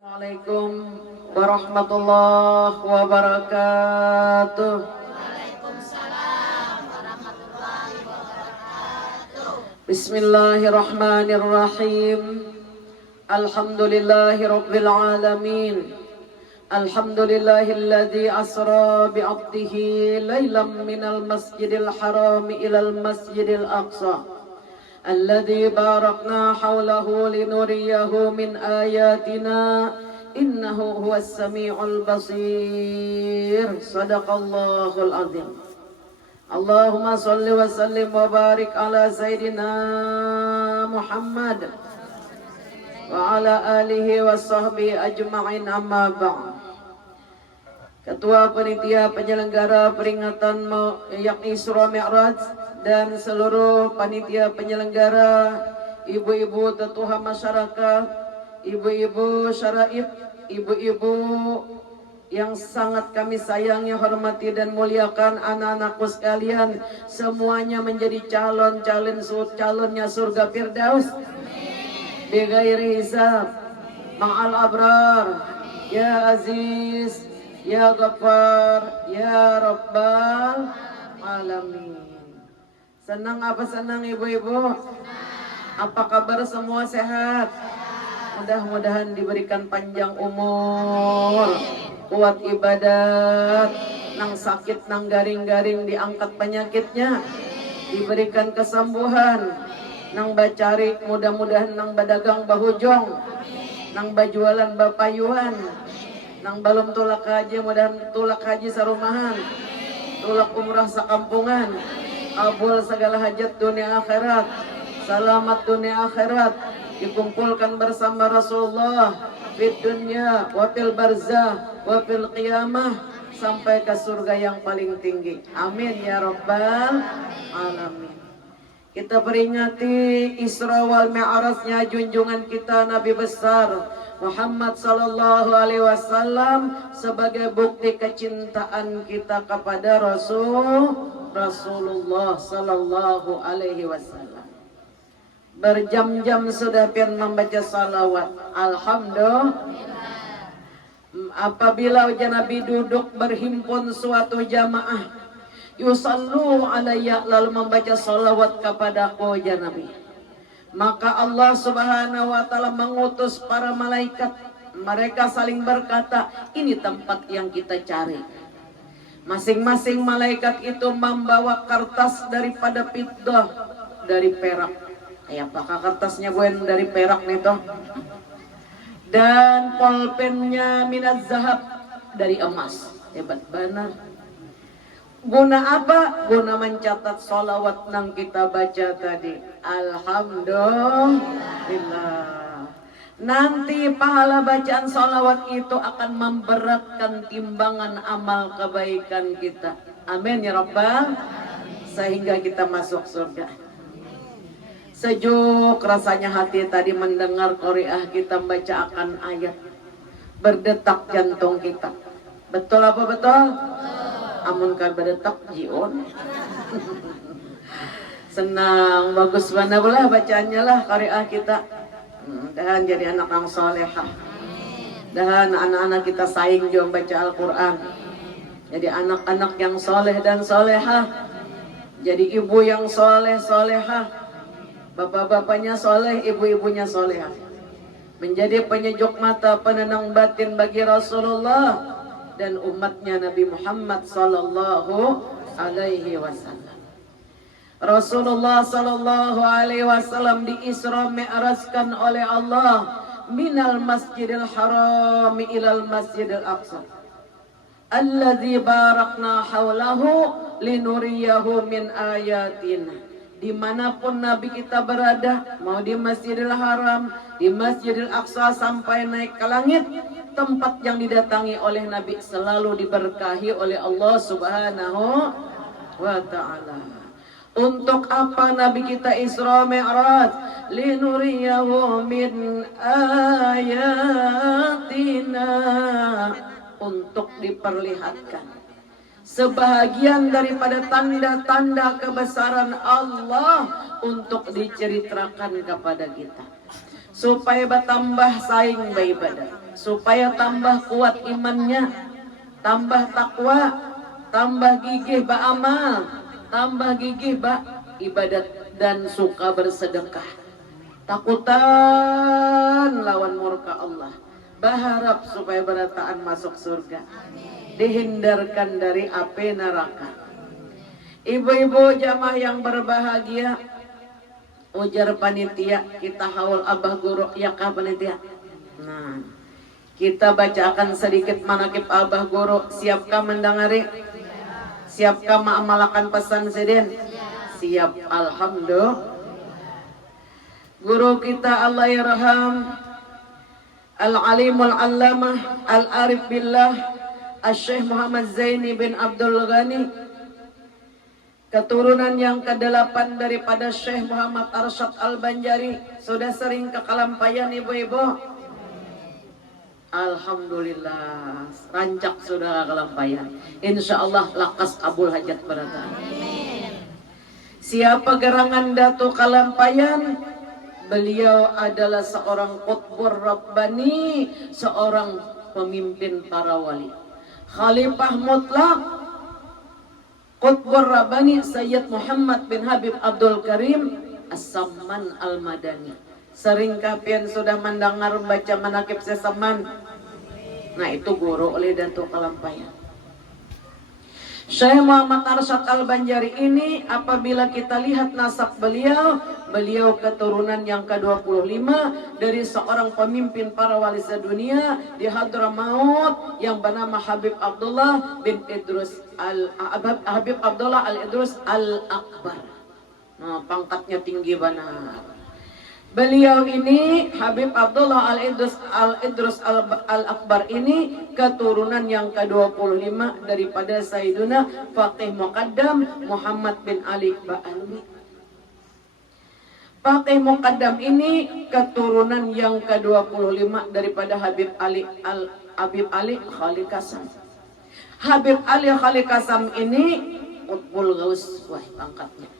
Assalamualaikum warahmatullahi wabarakatuh. Waalaikumsalam warahmatullahi wabarakatuh. Bismillahirrahmanirrahim. Alhamdulillahi rabbil alamin. Alhamdulillahilladzi asra bi'abdihi laylan minal masjidil haram ilal masjidil aqsa. الذي باركنا حوله لنريه من آياتنا إنه هو السميع البصير صدق الله العظيم. اللهم صل وسلم وبارك على سيدنا محمد وعلى آله وصحبه أجمعين أما بعد. Ketua Panitia Penyelenggara Peringatan yakni Isra Mi'raj dan seluruh panitia penyelenggara, ibu-ibu tetuha masyarakat, ibu-ibu syaraif, ibu-ibu yang sangat kami sayangi, hormati dan muliakan, anak-anakku sekalian, semuanya menjadi calonnya surga Firdaus bighairi hisab ma'al abrar. Ya Aziz, Ya Ghaffar, Ya Rabbal Alamin. Senang apa senang ibu-ibu? Apa kabar semua sehat? Mudah-mudahan diberikan panjang umur, kuat ibadat, nang sakit nang garing-garing diangkat penyakitnya, diberikan kesembuhan, nang bacari mudah-mudahan nang badagang bahujong, nang bajualan bapayuan, nang balum tulak haji mudahan tulak haji sarumahan, tulak umrah sakampungan, kabul segala hajat dunia akhirat, selamat dunia akhirat, dikumpulkan bersama Rasulullah fid dunya wa fil barzah wa fil qiyamah sampai ke surga yang paling tinggi. Amin ya rabbal alamin. Kita peringati Isra wal Mi'rajnya junjungan kita Nabi besar Muhammad sallallahu alaihi wasallam sebagai bukti kecintaan kita kepada Rasulullah sallallahu alaihi wasallam. Berjam-jam sudah pian membaca salawat. Alhamdulillah. Apabila Nabi duduk berhimpun suatu jamaah, yusallu alayya, lalu membaca salawat kepadaku ya Nabi, maka Allah subhanahu wa ta'ala mengutus para malaikat. Mereka saling berkata, ini tempat yang kita cari. Masing-masing malaikat itu membawa kertas daripada fiddah, dari perak. Kayak apakah kertasnya gue dari perak nih toh? Dan pulpennya minaz zahab, dari emas. Hebat benar. Guna apa? Guna mencatat salawat nang kita baca tadi. Alhamdulillah. Nanti pahala bacaan salawat itu akan memberatkan timbangan amal kebaikan kita. Amin ya rabbal. Sehingga kita masuk surga. Sejuk rasanya hati tadi mendengar qari'ah kita membaca akan ayat. Berdetak jantung kita. Betul apa betul? Amun kan berdetak jion. Senang, bagus mana belah bacaannya lah qari'ah kita. Dan jadi anak yang solehah. Dan anak-anak kita saing juga baca Al-Quran. Jadi anak-anak yang soleh dan solehah. Jadi ibu yang soleh solehah. Bapak-bapaknya soleh, ibu-ibunya solehah. Menjadi penyejuk mata, penenang batin bagi Rasulullah dan umatnya Nabi Muhammad sallallahu alaihi wasallam. Rasulullah sallallahu alaihi wasallam di Isra Mi'rajkan oleh Allah minal Masjidil Haram ilal Masjidil Aqsa. Alladzi barakna haulahu linuriyahu min ayatina. Dimanapun Nabi kita berada, mau di Masjidil Haram, di Masjidil Aqsa sampai naik ke langit, tempat yang didatangi oleh Nabi selalu diberkahi oleh Allah subhanahu wa ta'ala. Untuk apa Nabi kita Isra Mi'raj? Linuriyahu min ayatina, untuk diperlihatkan sebahagian daripada tanda-tanda kebesaran Allah, untuk diceritakan kepada kita supaya bertambah saing beribadah. supaya tambah kuat imannya, tambah takwa, tambah gigih beramal, tambah gigih ibadat dan suka bersedekah. Takutan lawan murka Allah, berharap supaya berataan masuk surga, dihindarkan dari api neraka. Ibu-ibu jamaah yang berbahagia, ujar panitia, kita haul abah guru ya kah panitia? Nah, kita bacakan sedikit manakib abah guru. Siapkah mendengari? Siapkah mengamalkan pesan sidin? Siap. Alhamdulillah. Guru kita Allah yarham, Al-Alimul Allamah Al-Arif Billah Asy-Syaikh Muhammad Zaini bin Abdul Ghani, keturunan yang ke-8 daripada Syekh Muhammad Arsyad Al-Banjari. Sudah sering ke Kalampayan ibu-ibu? Alhamdulillah, rancak sudah ke Kalampayan. Insyaallah lakas abul hajat barataan. Siapa gerangan Datu Kalampayan? Beliau adalah seorang qutbur rabbani, seorang pemimpin para wali, khalifah mutlak, qutbur rabbani Sayyid Muhammad bin Habib Abdul Karim As-Samman Al-Madani. Seringkah pian sudah mendengar baca manakib sesaman? Nah, itu guru oleh Datuk Kalampayan. Syekh Muhammad Arsyad Al-Banjari ini, apabila kita lihat nasab beliau, beliau keturunan yang ke-25 dari seorang pemimpin para wali sedunia di Hadramaut yang bernama Habib Abdullah bin Idrus Habib Abdullah Al-Idrus Al-Akbar. Nah, pangkatnya tinggi benar. Beliau ini Habib Abdullah Al-Idrus Al-Akbar ini keturunan yang ke-25 daripada Sayyiduna Faqih Muqaddam Muhammad bin Ali Ba'alwi. Faqih Muqaddam ini keturunan yang ke-25 daripada Habib Ali Khalil Kasam. Habib Ali Khalil Kasam ini Qutbul Ghaus, wah pangkatnya.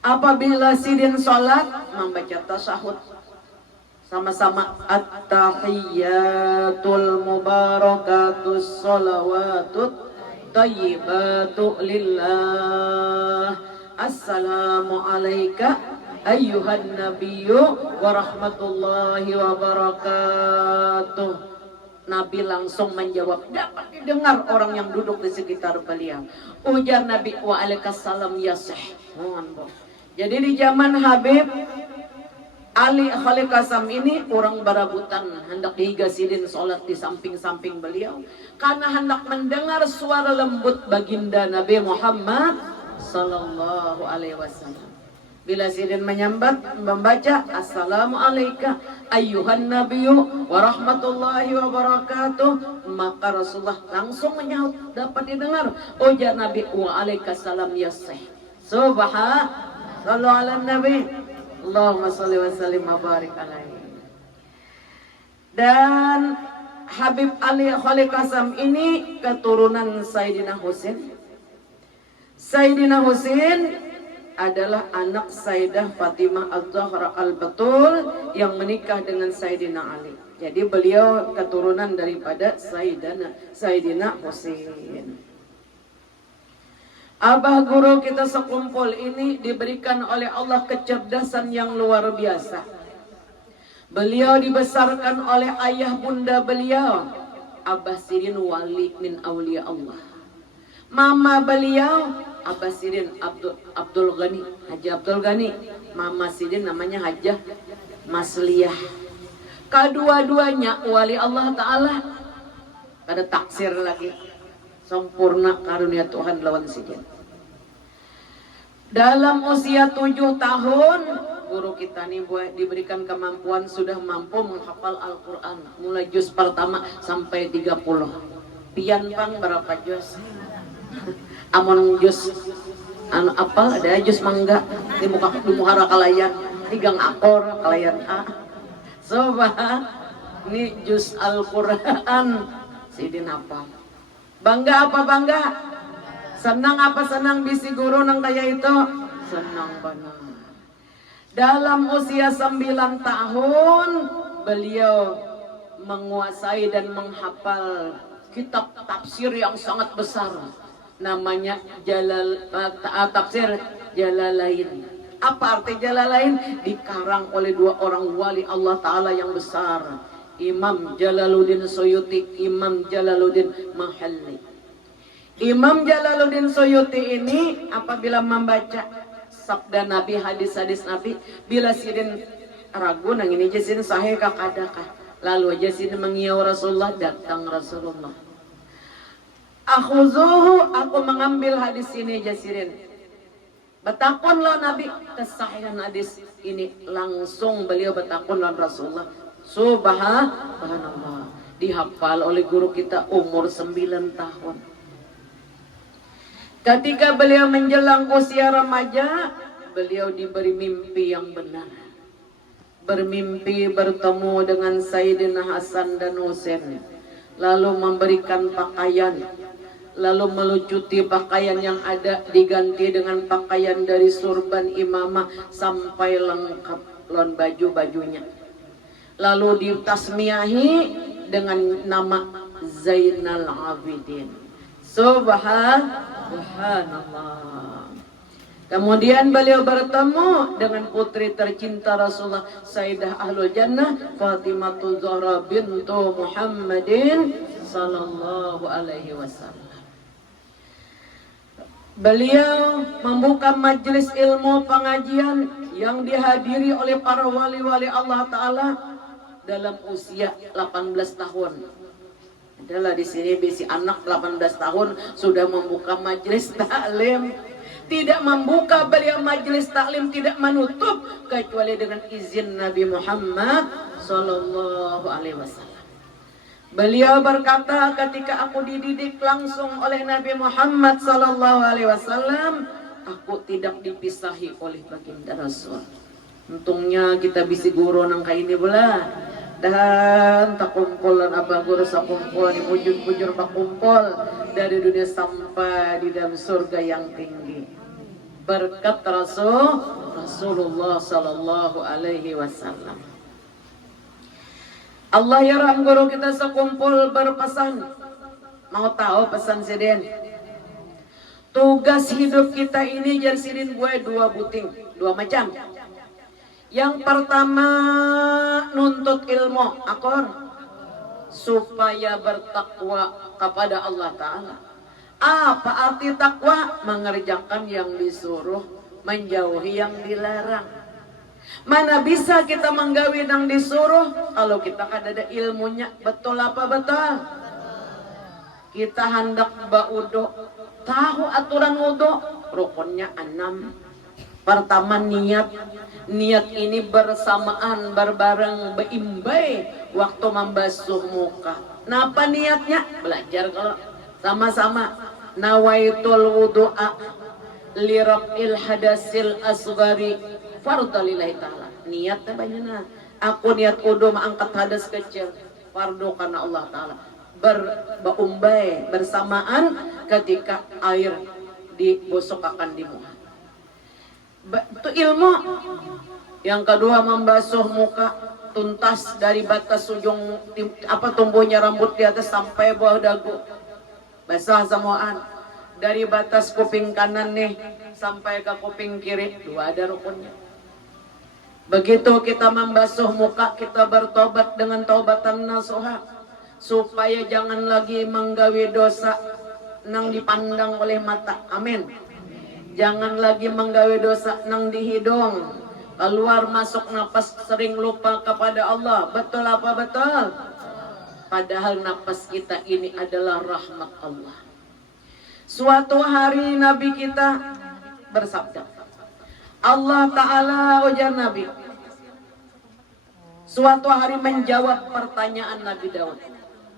Apabila sidin sholat membaca tasyahud sama-sama, at-tahiyyatul mubarakatus sholawatut tayyibatu lillah, assalamu alayka ayyuhan nabiyyu wa rahmatullahi wa barakatuh. Nabi langsung menjawab, dapat didengar orang yang duduk di sekitar beliau. Ujar Nabi, waalaikumsalam ya Syekh. Jadi di zaman Habib Ali Khalil Kasam ini orang barabutan hendak dihigasilin sholat di samping-samping beliau karena hendak mendengar suara lembut baginda Nabi Muhammad sallallahu alaihi wasallam. Bila sidin menyambat membaca assalamu alayka ayyuhan nabiyyu wa rahmatullahi wa barakatuh, maka Rasulullah langsung menyahut, dapat didengar ujar Nabi, wa alaikasalam ya Syekh. Subhanallah, sallu ala nabi, Allahumma salli wa sallim wa barik alaihi. Dan Habib Ali Khalil Kasam ini keturunan Sayyidina Husain. Sayyidina Husain adalah anak Sayyidah Fatimah Az-Zahra Al-Batul yang menikah dengan Sayyidina Ali. Jadi beliau keturunan daripada Sayyidina Husain. Abah guru kita sekumpul ini diberikan oleh Allah kecerdasan yang luar biasa. Beliau dibesarkan oleh ayah bunda beliau, Abah Sirin wali min awliya Allah. Mama beliau Abah Sirin Abdul Ghani, Haji Abdul Ghani. Mama Sirin namanya Hajah Masliyah. Kedua-duanya wali Allah Ta'ala. Ada taksir lagi, sempurna karunia Tuhan lawan Sirin. Dalam usia 7 tahun guru kita nih diberikan kemampuan sudah mampu menghafal Al-Quran mulai juz pertama sampai 30. Pian pang berapa juz? Amon juz anu apal ada juz mangga di muhara kalayan tigang akor kalayan A. Soba ini juz Al-Quran sidin apa? Bangga apa bangga? Senang apa senang bisi guru nang kaya itu? Senang banget. Dalam usia 9 tahun beliau menguasai dan menghafal kitab tafsir yang sangat besar, namanya tafsir Jalalain. Apa arti Jalalain? Dikarang oleh dua orang wali Allah Ta'ala yang besar, Imam Jalaluddin Suyuti, Imam Jalaluddin Mahalli. Imam Jalaluddin Suyuti ini apabila membaca sabda Nabi, hadis-hadis Nabi, bila sidin ragu nang ini jasin sahih kakadakah, lalu jasin mengiau Rasulullah, datang Rasulullah. Akhuzuhu, aku mengambil hadis ini jasirin. Betakun lo Nabi kesahihan hadis ini, langsung beliau betakun lo Rasulullah. Subhanallah, dihafal oleh guru kita umur 9 tahun. Ketika beliau menjelang usia remaja, beliau diberi mimpi yang benar. Bermimpi bertemu dengan Sayyidina Hasan dan Husain, lalu memberikan pakaian, lalu melucuti pakaian yang ada, diganti dengan pakaian dari surban imamah sampai lengkap lon baju-bajunya. Lalu ditasmiahi dengan nama Zainal Abidin. Subhanallah. Kemudian beliau bertemu dengan putri tercinta Rasulullah, Sayyidah Ahlul Jannah Fatimatul Zahra bintu Muhammadin sallallahu alaihi wasallam. Beliau membuka majelis ilmu pengajian yang dihadiri oleh para wali-wali Allah Ta'ala dalam usia 18 tahun. Adalah di sini bisi anak 18 tahun sudah membuka majelis taklim. Tidak membuka beliau majelis taklim, tidak menutup kecuali dengan izin Nabi Muhammad sallallahu alaihi wasallam. Beliau berkata, ketika aku dididik langsung oleh Nabi Muhammad sallallahu alaihi wasallam, aku tidak dipisahi oleh baginda Rasul. Untungnya kita bisi guru nang kaini bela. Dan tak kumpulan apa guru sakumpul di bujur-bujur pakumpul dari dunia sampai di dalam surga yang tinggi. Berkat Rasulullah sallallahu alaihi wasallam. Allah ya ram guru kita sekumpul berpesan. Mau tahu pesan sidin? Tugas hidup kita ini jar sidin gue dua buting, dua macam. Yang pertama nuntut ilmu, akor, supaya bertakwa kepada Allah Ta'ala. Apa arti takwa? Mengerjakan yang disuruh, menjauhi yang dilarang. Mana bisa kita menggawi yang disuruh kalau kita kan ada ilmunya? Betul apa betul? Kita hendak baudo, tahu aturan wudu, rukunnya 6. Pertama niat. Niat ini bersamaan, berbareng, beimbai waktu membasuh muka. Napa niatnya? Belajar kalau sama-sama. Nawaitul wudu'a liraf'il hadasil asghari fardalillahi ta'ala. Niatnya banyak. Aku niat wudu mengangkat hadas kecil, fardu karena Allah Ta'ala. Berumbai bersamaan ketika air dibosok akan dimuat. Itu ilmu. Yang kedua membasuh muka tuntas dari batas ujung tumbuhnya rambut di atas sampai bawah dagu. Basah semuaan. Dari batas kuping kanan nih sampai ke kuping kiri, dua ada rukunnya. Begitu kita membasuh muka, kita bertobat dengan taubatan nasuha, supaya jangan lagi menggawi dosa nang dipandang oleh mata. Amin. Jangan lagi menggawe dosa nang di hidung, keluar masuk napas sering lupa kepada Allah. Betul apa betul? Padahal napas kita ini adalah rahmat Allah. Suatu hari Nabi kita bersabda, Allah Ta'ala ujar Nabi, suatu hari menjawab pertanyaan Nabi Daud.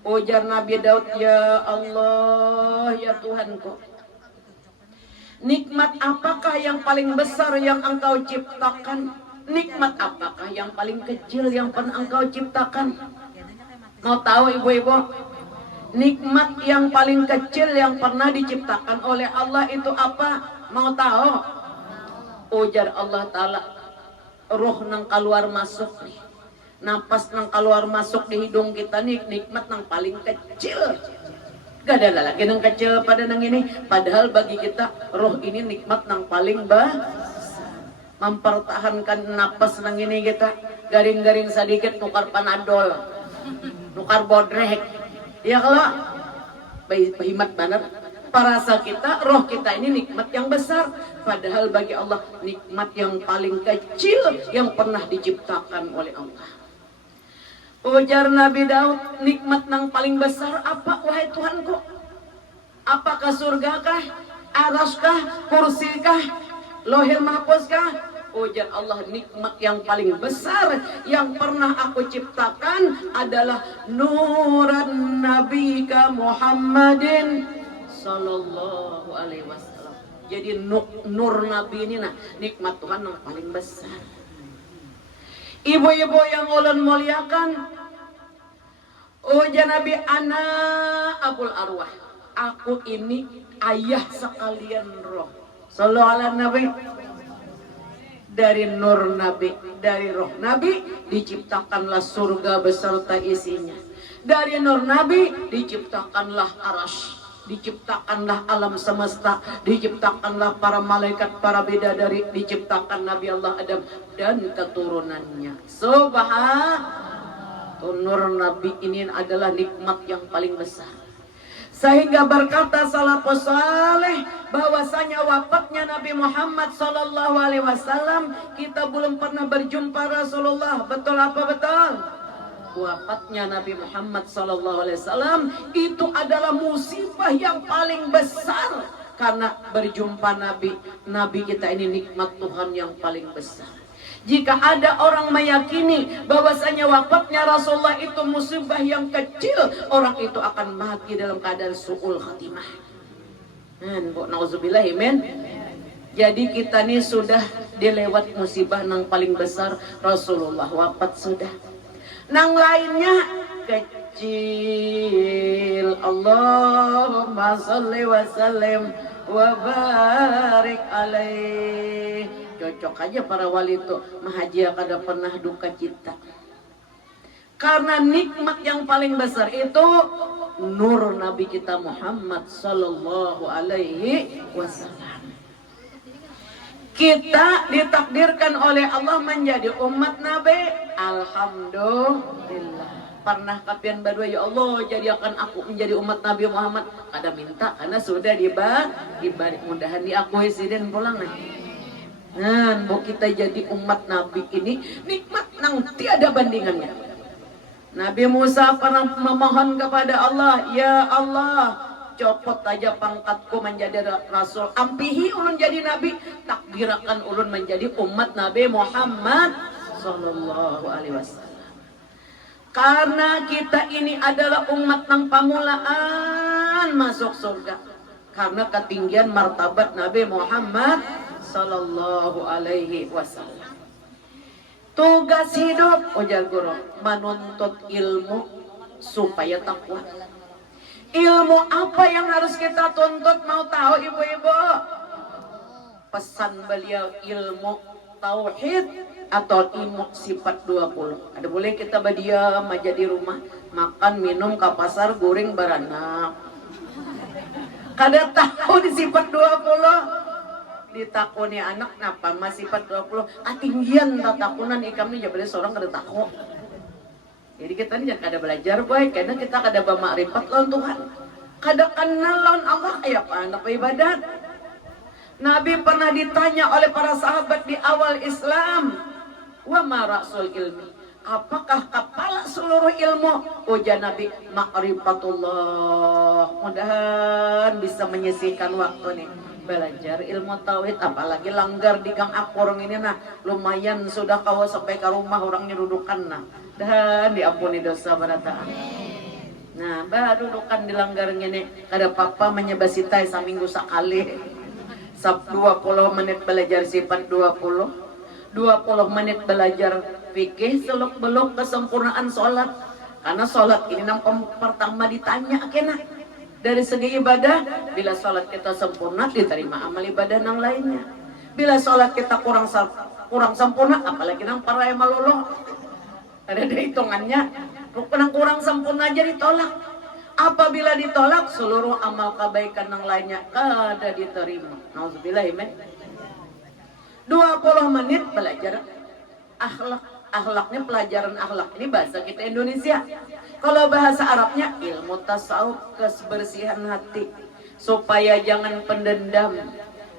Ujar Nabi Daud, ya Allah, ya Tuhanku, nikmat apakah yang paling besar yang engkau ciptakan? Nikmat apakah yang paling kecil yang pernah engkau ciptakan? Mau tahu ibu-ibu? Nikmat yang paling kecil yang pernah diciptakan oleh Allah itu apa? Mau tahu? Ujar Allah Ta'ala, ruh nang keluar masuk nih. napas nang keluar masuk di hidung kita nih nikmat nang paling kecil. Gak ada lagi nang kecil pada nang ini. Padahal bagi kita roh ini nikmat nang paling mempertahankan napas nang ini kita. Garing-garing sedikit nukar panadol, nukar bodrek. Ya kalau himat benar. Parasa kita, roh kita ini nikmat yang besar. Padahal bagi Allah nikmat yang paling kecil yang pernah diciptakan oleh Allah. Ujar Nabi Daud, nikmat yang paling besar apa wahai Tuhanku? Apakah surgakah, araskah, kursikah, lohil mahfuzkah? Ujar Allah, nikmat yang paling besar yang pernah aku ciptakan adalah nuran nabika Muhammadin sallallahu alaihi wasallam. Jadi nur Nabi ini nikmat Tuhan yang paling besar. Ibu-ibu yang ulun muliakan, ujar Nabi, ana abul arwah, aku ini ayah sekalian roh. Sallallahu alaihi Nabi. Dari nur Nabi, dari roh Nabi diciptakanlah surga beserta isinya. Dari nur Nabi diciptakanlah arasy, diciptakanlah alam semesta, diciptakanlah para malaikat, para bidadari, diciptakan Nabi Allah Adam dan keturunannya. Subhanallah, nur Nabi ini adalah nikmat yang paling besar. Sehingga berkata salafus saleh bahwasanya wafatnya Nabi Muhammad sallallahu alaihi wasallam kita belum pernah berjumpa Rasulullah. Betul apa betul? Wafatnya Nabi Muhammad sallallahu alaihi wasallam itu adalah musibah yang paling besar karena berjumpa Nabi kita ini nikmat Tuhan yang paling besar. Jika ada orang meyakini bahwasanya wafatnya Rasulullah itu musibah yang kecil, orang itu akan mati dalam keadaan su'ul khatimah. Nauzubillah, men. Jadi kita ini sudah dilewat musibah yang paling besar, Rasulullah wafat sudah. Nang lainnya kecil. Allahumma sholli wa sallim wa barik alaih. Cocok aja para wali itu mahajia kada pernah duka cita. Karena nikmat yang paling besar itu nur Nabi kita Muhammad sallallahu alaihi wasallam. Kita ditakdirkan oleh Allah menjadi umat Nabi. Alhamdulillah. Pernah kapian berdua, ya Allah jadikan aku menjadi umat Nabi Muhammad. Kada minta karena sudah dibalik mudahan diakui siden pulang nih. Nah, mau kita jadi umat Nabi ini nikmat nang tiada bandingannya. Nabi Musa pernah memohon kepada Allah, ya Allah, copot aja pangkatku menjadi rasul, ampihi ulun jadi nabi, takdirakan ulun menjadi umat Nabi Muhammad sallallahu alaihi wasallam. Karena kita ini adalah umat nang pamulaan masuk surga. Karena ketinggian martabat Nabi Muhammad sallallahu alaihi wasallam. Tugas hidup ujar guru menuntut ilmu supaya takwa. Ilmu apa yang harus kita tuntut, mau tahu ibu-ibu? Pesan beliau ilmu tauhid atau ilmu sifat 20. Ada boleh kita berdiam aja di rumah, makan minum ke pasar goreng beranak. Kada tahu di sifat 20. Ditakuni anak napa masih 40 atinggian tatakunan ikam ni jabale seorang kada takut. Jadi kita ni kada belajar baik karena kita kada bermakrifat lawan Tuhan. Kada kenal lawan Allah kayak anak ibadat. Nabi pernah ditanya oleh para sahabat di awal Islam, "Wa ma ra'sul ilmi?" Apakah kepala seluruh ilmu? Ujar Nabi, ma'rifatullah. Mudahan bisa menyisihkan waktu nih. Belajar ilmu tauhid, apalagi langgar di gang akurang ini lumayan sudah kau sampai ke rumah orangnya dudukan dan diampuni dosa barataan. Nah, baru dudukan di langgar ini kada papa menyebasi tay saminggu sekali. 20 menit belajar sifat 20 menit belajar fikih seluk-beluk kesempurnaan sholat. Karena sholat ini yang pertama ditanya kena. Dari segi ibadah, bila sholat kita sempurna, diterima amal ibadah yang lainnya. Bila sholat kita kurang sempurna, apalagi yang para yang maluluh. Ada hitungannya. Rukun yang kurang sempurna aja ditolak. Apabila ditolak, seluruh amal kebaikan yang lainnya kada diterima. Nauzubillah, amin. 20 menit belajar akhlak. Akhlaknya pelajaran akhlak. Ini bahasa kita Indonesia. Kalau bahasa Arabnya ilmu tasawuf, kebersihan hati. Supaya jangan pendendam,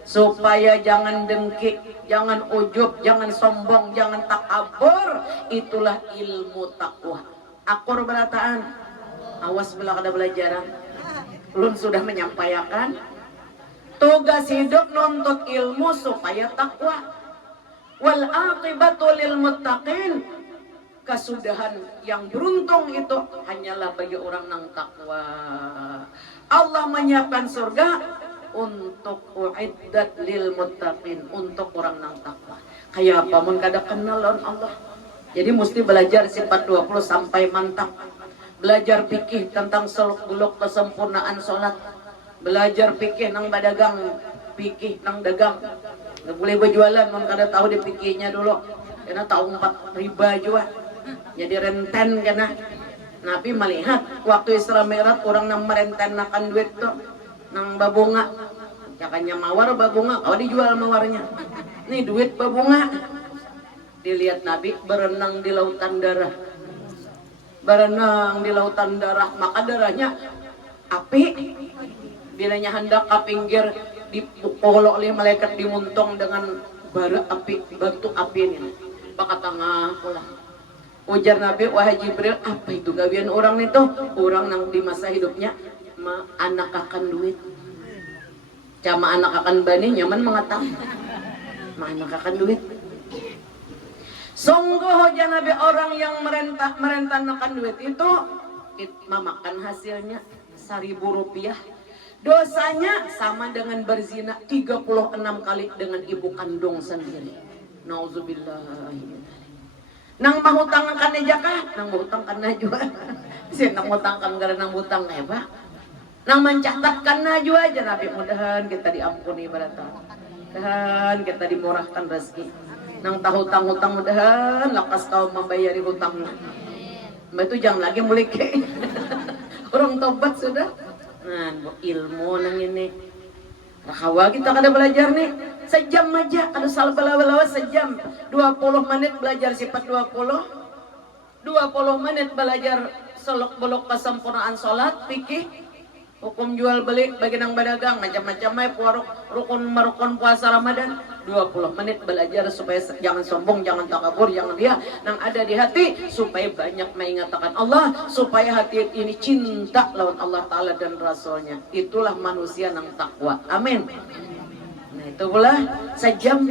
supaya jangan dengki, jangan ujub, jangan sombong, jangan takabur. Itulah ilmu takwa. Akur berataan, awas bila kada belajaran. Ulun sudah menyampaikan tugas hidup nuntut ilmu supaya takwa. Wal aqibatu lil muttaqin. Kesudahan yang beruntung itu hanyalah bagi orang yang takwa. Allah menyiapkan surga untuk uiddat lil muttaqin, untuk orang yang takwa. Kayak apa mun kada kenal lawan Allah. Jadi mesti belajar sifat 20 sampai mantap. Belajar fikih tentang seluk-beluk kesempurnaan salat. Belajar fikih nang badagang, fikih nang dagang. Nggak boleh berjualan mun kada tahu di fikihnya dulu. Karena tahu 4 riba juga. Jadi renten kena. Nabi melihat waktu Isra Mi'raj orang nang merentenakan duit tuh nang babunga. Jakanya mawar babunga, kalau dijual mawarnya. Nih duit babunga. Dilihat Nabi berenang di lautan darah. Berenang di lautan darah, maka darahnya api. Bilanya hendak ke pinggir dipukul oleh malaikat dimuntung dengan bara api, batu api ini. Baka tengah pulang. Ujar Nabi, wahai Jibril, apa itu gawian orang itu? Orang yang di masa hidupnya anak akan duit. Cama anak akan bani nyaman mengatakan, anak akan duit. Sungguh ujar Nabi, orang yang merentanakan duit itu memakan hasilnya 1.000 rupiah. Dosanya sama dengan berzina 36 kali dengan ibu kandung sendiri. Nauzubillah. Nang mahutangkan aja kah? Nang mahutangkan aja. Si nang mahutangkan gara nang hutang hebat. Nang mencatatkan aja aja Nabi, mudahan kita diampuni barata. Mudahan kita dimurahkan rezeki. Nang tahu hutang-hutang mudahan lakas kau membayari hutangnya. Mbak itu jangan lagi mulik. Orang tobat sudah. Nah, ilmu nang ini. Rakawa kita kada belajar nih. Sejam aja, ada salah balawa sejam. 20 menit belajar sifat 20 menit belajar seluk-beluk kesempurnaan sholat, fikih, hukum jual beli, bagi nang badagang, macam-macam rukun puasa Ramadan. 20 menit belajar supaya jangan sombong, jangan takabur, jangan dia nang ada di hati, supaya banyak mengingatkan Allah, supaya hati ini cinta lawan Allah Ta'ala dan Rasulnya. Itulah manusia nang takwa. Amin. Nah itu pula sejam,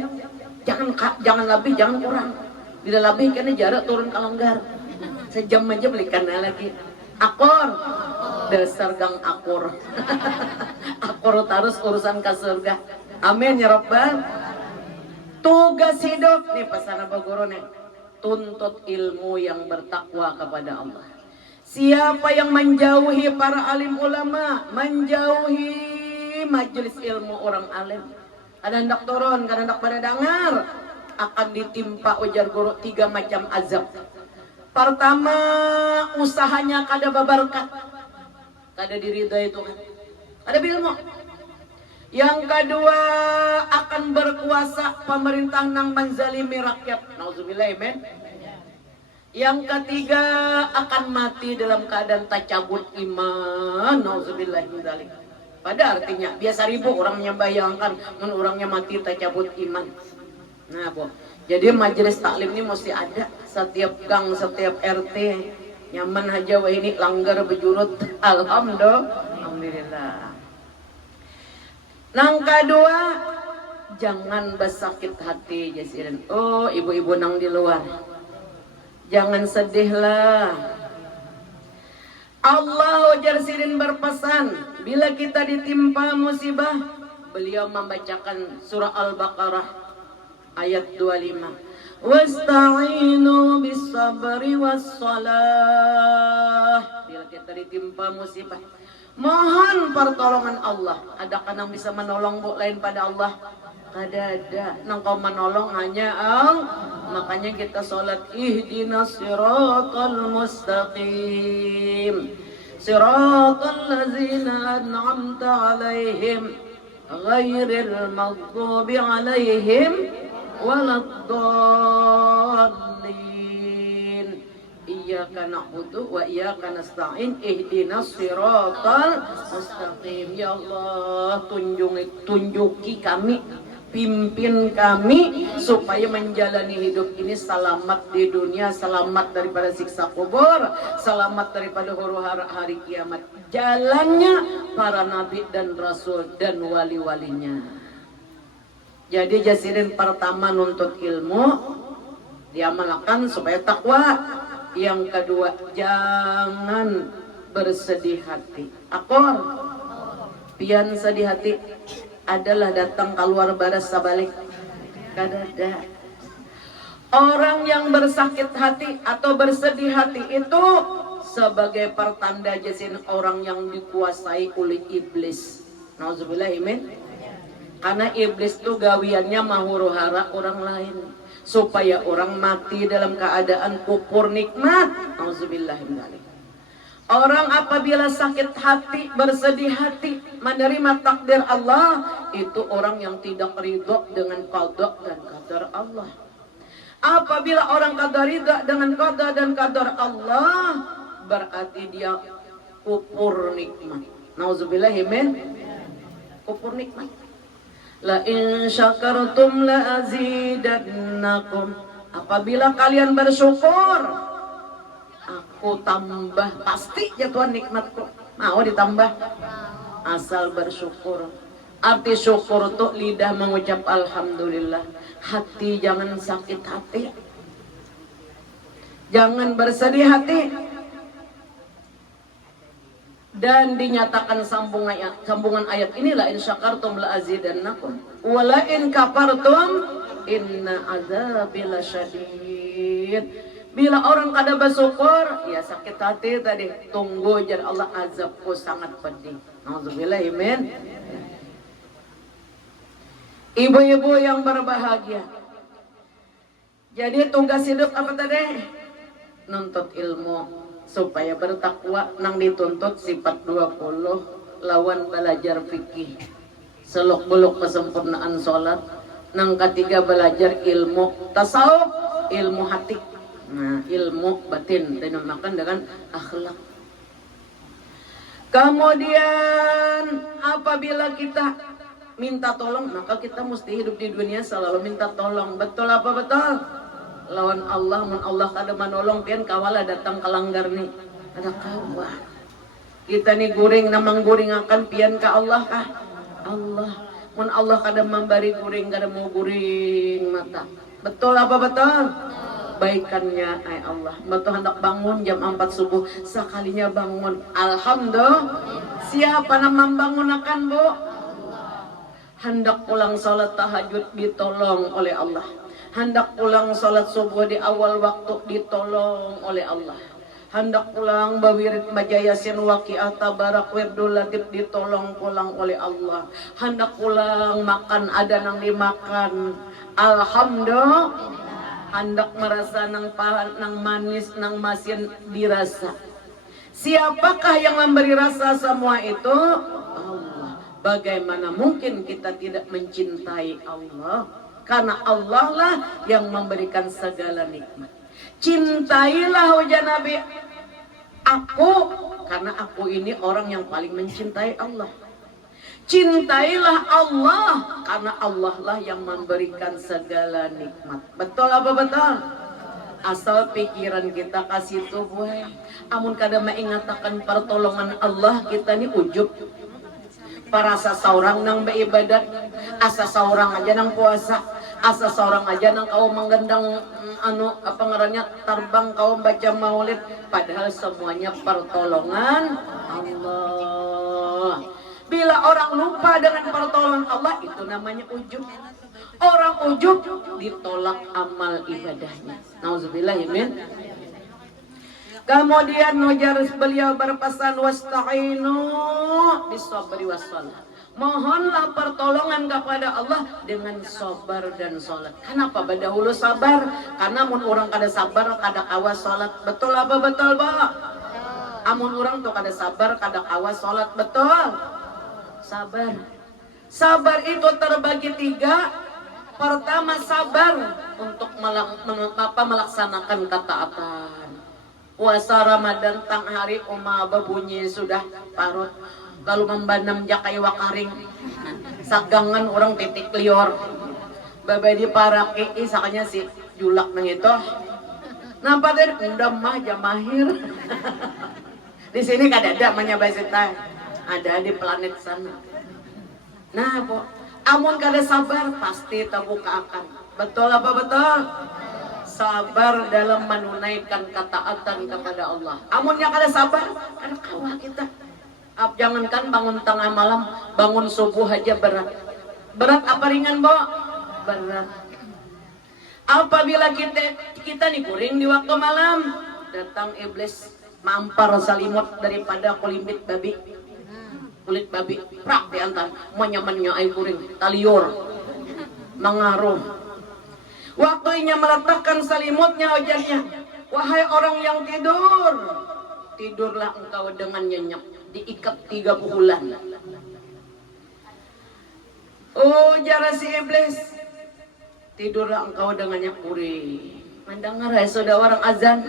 jangan lebih, jangan kurang. Bila lebih kena jarak turun ke langgar. Sejam aja belikan lagi. Akur, dasar gang akur. Akur terus urusan ke surga. Amin ya Rabbal. Tugas hidup nih pesan apa guru nih? Tuntut ilmu yang bertakwa kepada Allah. Siapa yang menjauhi para alim ulama, menjauhi majelis ilmu orang alim, ada hendak turun, kada hendak pada dengar, akan ditimpa ujar guru 3 macam azab. Pertama, usahanya kada babarkat, kada diridhai itu kan, ada ilmu. Yang kedua, akan berkuasa pemerintah nang menzalimi rakyat. Nauzubillah, amin. Yang ketiga, akan mati dalam keadaan tacabut iman. Nauzubillah min dzalik. Pada artinya biasa ribu orangnya bayangkan orangnya mati tacabut iman. Nah, Bu. Jadi majelis taklim ini mesti ada setiap gang, setiap RT. Nyaman aja wah ini langgar bejurut. Alhamdulillah. Nang kedua, jangan bersakit hati jasiran. Oh, ibu-ibu nang di luar. Jangan sedihlah. Allah ujar sirin berpesan, bila kita ditimpa musibah, beliau membacakan surah Al-Baqarah ayat 25. Wasta'inu bis-sabri was-salah. Bila kita ditimpa musibah, mohon pertolongan Allah. Adakah yang bisa menolong bu lain pada Allah? Kada ada. Nang kau menolong hanya Allah. Makanya kita sholat ihdinas siratal mustaqim siratal ladzina an'amta alaihim ghairil maghdubi alaihim waladdallin. Iyyaka na'budu wa iyyaka nasta'in ihdinas siratal mustaqim. Ya Allah, tunjuki kami, pimpin kami supaya menjalani hidup ini selamat di dunia, selamat daripada siksa kubur, selamat daripada huru-hara hari kiamat. Jalannya para nabi dan rasul dan wali-walinya. Jadi jasirin pertama nuntut ilmu, diamalkan supaya takwa. Yang kedua, jangan bersedih hati. Akor, pian sedih hati adalah datang keluar baras sabalik. Kadada. Orang yang bersakit hati atau bersedih hati itu sebagai pertanda jasin orang yang dikuasai oleh iblis. Nauzubillahimin. Karena iblis itu gawiannya mahuru-hara orang lain supaya orang mati dalam keadaan kufur nikmat. Nauzubillahimin. Orang apabila sakit hati, bersedih hati, menerima takdir Allah, itu orang yang tidak ridho dengan qada dan qadar Allah. Apabila orang kada ridho dengan qada dan qadar Allah, berarti dia kufur nikmat. Nauzubillahimin. Kufur nikmat. La in syakartum la azidannakum. Apabila kalian bersyukur, aku tambah. Pasti ya Tuhan nikmatku. Mau ditambah. Asal bersyukur. Arti syukur tuh lidah mengucap alhamdulillah. Hati jangan sakit hati. Jangan bersedih hati. Dan dinyatakan sambungan ayat inilah in syakartum la azidannakum wa la in kafartum inna azabi lasyadid. Bila orang kada bersyukur, ya sakit hati tadi, tunggu jar Allah, azabku sangat pedih. Nauzubillahimin. Ibu-ibu yang berbahagia, jadi tugas hidup apa tadi? Nuntut ilmu supaya bertakwa. Nang dituntut sifat 20, lawan belajar fikih, seluk-beluk kesempurnaan sholat. Nang ketiga belajar ilmu tasawuf, ilmu hati. Nah, ilmu batin dinamakan dengan akhlak. Kemudian apabila kita minta tolong, maka kita mesti hidup di dunia selalu minta tolong. Betul apa betul? Lawan Allah, mun Allah kada manolong pian kawala datang kalanggar nih. Ada kawa. Kita nih guring namang guring akan pian ka Allah kah? Allah. Mun Allah kada memberi guring, kada mau guring mata. Betul apa betul? Baikannya ay Allah. Betul hendak bangun jam 4 subuh, sekalinya bangun. Alhamdulillah. Siapa nama membangunkan Bu? Hendak pulang salat tahajud ditolong oleh Allah. Hendak pulang salat subuh di awal waktu ditolong oleh Allah. Hendak pulang bawirid maja yasin waqi'ah tabarak wirdul latif ditolong pulang oleh Allah. Hendak pulang makan ada nang dimakan. Alhamdulillah. Hendak merasa nang pahan, nang manis, nang masin dirasa. Siapakah yang memberi rasa semua itu? Allah. Bagaimana mungkin kita tidak mencintai Allah? Karena Allah lah yang memberikan segala nikmat. Cintailah wajah Nabi aku, karena aku ini orang yang paling mencintai Allah. Cintailah Allah, karena Allah lah yang memberikan segala nikmat. Betul apa betul? Asal pikiran kita kasih tuh boy. Amun kada mengatakan pertolongan Allah, kita ini ujub. Parasa seorang nang beribadat, asa seorang aja nang puasa, asa seorang aja nang kau menggendang apa ngarannya terbang kau baca maulid, padahal semuanya pertolongan Allah. Bila orang lupa dengan pertolongan Allah, itu namanya ujub. Orang ujub ditolak amal ibadahnya. Nauzubillahimin. Kemudian beliau berpesan wasta'inu bisabri wassalah. Mohonlah pertolongan kepada Allah dengan sabar dan sholat. Kenapa dahulu sabar? Karena mun orang kada sabar kada kawas sholat. Betul apa betul, Pak? Amun orang tuh kada sabar kada kawas sholat. Betul? Sabar. Sabar itu terbagi 3. Pertama, sabar untuk melaksanakan ketaatan. Puasa Ramadan tang hari umaba bunyi sudah parut. Lalu membanam jakai wakaring. Sagangan orang titik lior. Babadi paraki sakanya si julak nang itu. Nampak tadi undam mah jamahir. Di sini kada ada menyabasita. Ada di planet sana. Nah, po, amun kada sabar pasti terbuka akan. Betul apa betul? Sabar dalam menunaikan ketaatan kepada Allah. Amunnya kada sabar, kada kawa kita. Jangankan bangun tengah malam, bangun subuh aja berat. Berat apa ringan, Bo? Berat. Apabila kita nih kuring di waktu malam, datang iblis mampar salimut daripada kulit babi. Kulit babi, prak diantar, menyamannya ay kuring, talior, mengaruh. Waktunya meletakkan salimutnya ujarnya, wahai orang yang tidur, tidurlah engkau dengan nyenyak. Diikat 3 bulan. Oh, jara si iblis, tidurlah engkau dengan nyakuri. Mendengar ya sudah orang azan,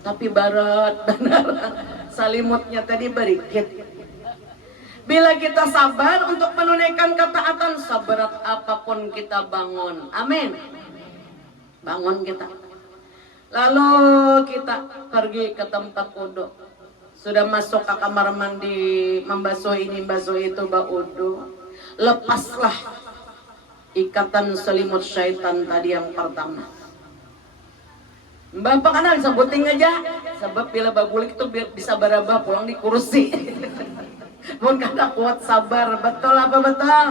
tapi barat benar. Salimutnya tadi berikit. Bila kita sabar untuk menunaikan ketaatan, seberat apapun kita bangun. Amin. Bangun kita. Lalu kita pergi ke tempat wudhu. Sudah masuk ke kamar mandi, membasuh ini, basuh itu, baudu. Lepaslah ikatan selimut syaitan tadi yang pertama. Bapak kan sebutin aja, sebab bila babulik itu bisa berabah pulang di kursi. Mun kada kuat sabar, betul apa betul?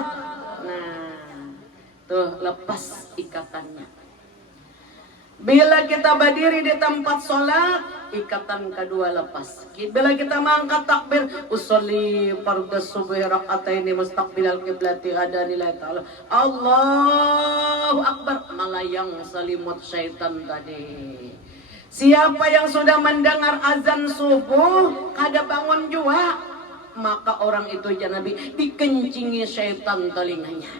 Nah, tuh lepas ikatannya. Bila kita berdiri di tempat sholat, ikatan kedua lepas. Bila kita mengangkat takbir, usolli fardhu subuh raka'ataini mustaqbilal qiblati hadanillahi ta'ala. Allahu akbar, melayang selimut syaitan tadi. Siapa yang sudah mendengar azan subuh kada bangun jua, maka orang itu ya Nabi dikencingi syaitan telinganya.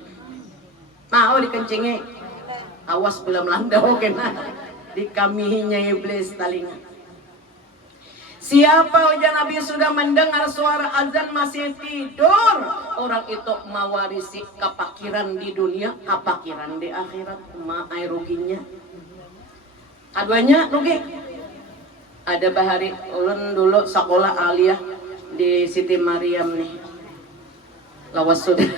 Mau dikencingi? Awas bila melandau kena dikamihinya iblis telinga. Siapa ujar Nabi sudah mendengar suara azan masih tidur, orang itu mewarisi kepakiran di dunia, kepakiran di akhirat. Maai ruginya. Keduanya rugi. Ada bahari ulun dulu sekolah aliyah di Siti Mariam nih. Lawas sudah.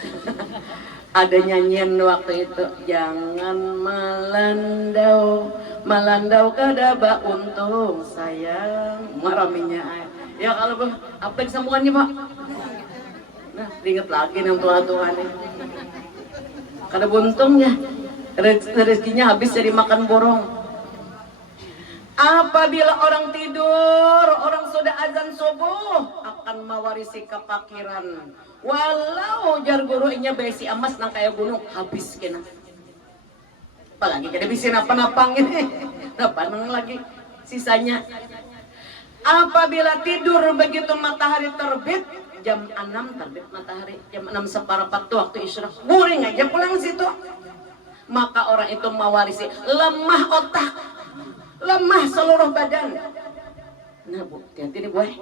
Ada nyanyian waktu itu, jangan melandau, melandau kada ba untung sayang. Maraminya ya kalau apa semuanya Pak. Nah, ingat lagi yang tua-tua nih. Kada buntungnya, rezekinya habis jadi makan borong. Apabila orang tidur, orang sudah azan subuh, akan mewarisi kepakiran. Walau jar gurunya besi emas nang kayak gunung, habis kena. Apalagi kada bisa napa-napang ini. Napanang lagi sisanya. Apabila tidur begitu matahari terbit, jam 6 terbit matahari, jam 6 seperempat waktu isyraq. Guring aja pulang situ. Maka orang itu mewarisi lemah otak, lemah seluruh badan. Nah, Bu, hati-hati nih, boy.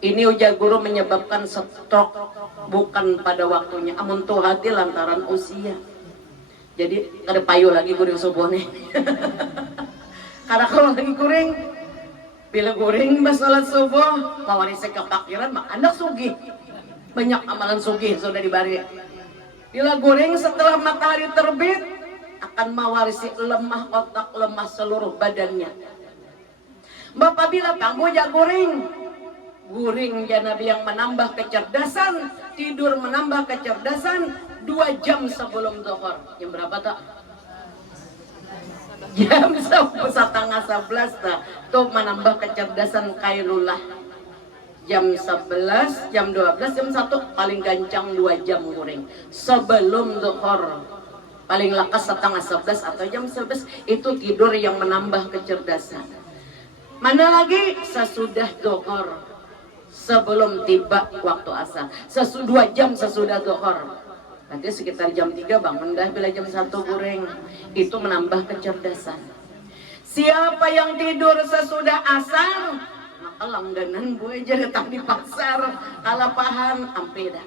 Ini ujar guru menyebabkan stroke, bukan pada waktunya, amun tuh hati lantaran usia. Jadi kada payu lagi guring subuh nih. Karena kalau lagi guring, bila guring pas salat subuh, mewarisi kepakiran, mak anak sugih. Banyak amalan sugih sudah dibari. Bila guring setelah matahari terbit, akan mewarisi lemah otak, lemah seluruh badannya. Bapak bila kamu jak guring, guring ya Nabi yang menambah kecerdasan, tidur menambah kecerdasan. 2 jam sebelum zuhur. Jam berapa tak? Jam 10:30 tak. Tuh menambah kecerdasan kailullah. jam 11, jam 12, jam 1 paling gancang 2 jam goreng sebelum zuhur. Paling lakas setengah 11 atau jam 11 itu tidur yang menambah kecerdasan. Mana lagi sesudah zuhur, sebelum tiba waktu asar, 2 jam sesudah zuhur. Nanti sekitar jam 3 bangun dah bila jam 1 goreng. Itu menambah kecerdasan. Siapa yang tidur sesudah asar, maka langganan gue aja datang di pasar kalapahan ampe dah.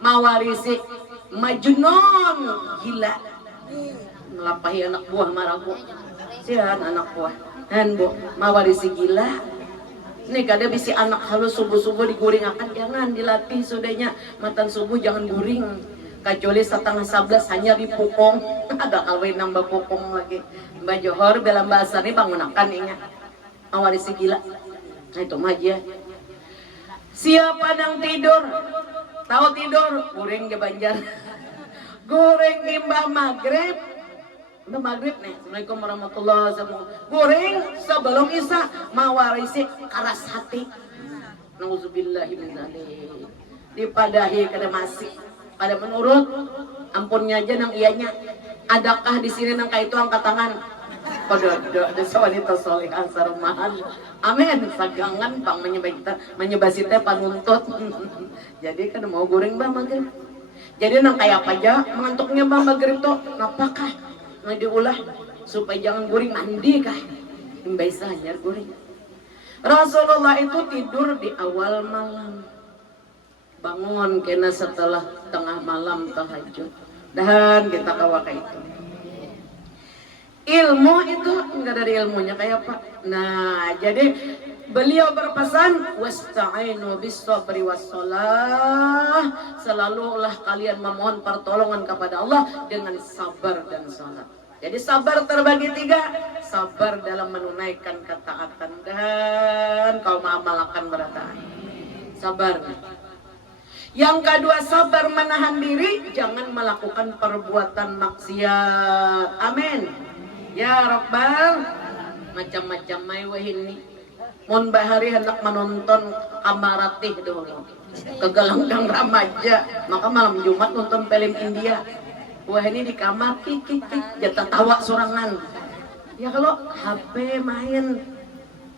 Mawarisi majnun gila. Melapahi anak buah marabu. Sian anak buah. Dan bu, mawarisi gila. Nih kada bisi anak halus subuh-subuh diguring akan jangan dilatih sudahnya. Matan subuh jangan guring. Kecuali setengah 11 hanya dipukung. Ada kalwin nambah pukung lagi. Mbak Johor bela bahasa nih bangunakan ingat. Mawarisi gila. Nah itu mah aja. Siapa yang tidur? Tahu tidur? Goreng ke Banjar. Goreng imbah maghrib. Imbah maghrib nih. Assalamualaikum warahmatullahi wabarakatuh. Goreng sebelum isya. Mawarisi karas hati. Nauzubillahi min dzalik. Dipadahi kada masih. Kada menurut. Ampunnya aja nang ianya. Adakah di sini nang kaitu angkat tangan? Ada wanita solehah sarumahan. Amin. Sagangan pang menyebasi teh panuntut. Jadi kan mau goreng bah maghrib. Jadi nang kayak apa aja mengantuknya bah maghrib tuh. Napakah? Nggak diulah supaya jangan goreng mandi kah? Imbai sanyar goreng. Rasulullah itu tidur di awal malam. Bangun kena setelah tengah malam tahajud. Dan kita kawaka itu. Ilmu itu enggak dari ilmunya kayak apa? Nah, jadi beliau berpesan wasta'inu bis-sabri was-shalah. Selalulah kalian memohon pertolongan kepada Allah dengan sabar dan salat. Jadi sabar terbagi 3. Sabar dalam menunaikan ketaatan dan kau mengamalkan berataan. Sabar. Yang kedua sabar menahan diri, jangan melakukan perbuatan maksiat. Amin. Ya Rabbal, macam-macam may wahini. Mun bahari hendak menonton Kamaratih dulu. Kegalanggang remaja, maka malam Jumat nonton film India. Wah ini di kamar kik jatah tawa sorangan. Ya kalau HP main.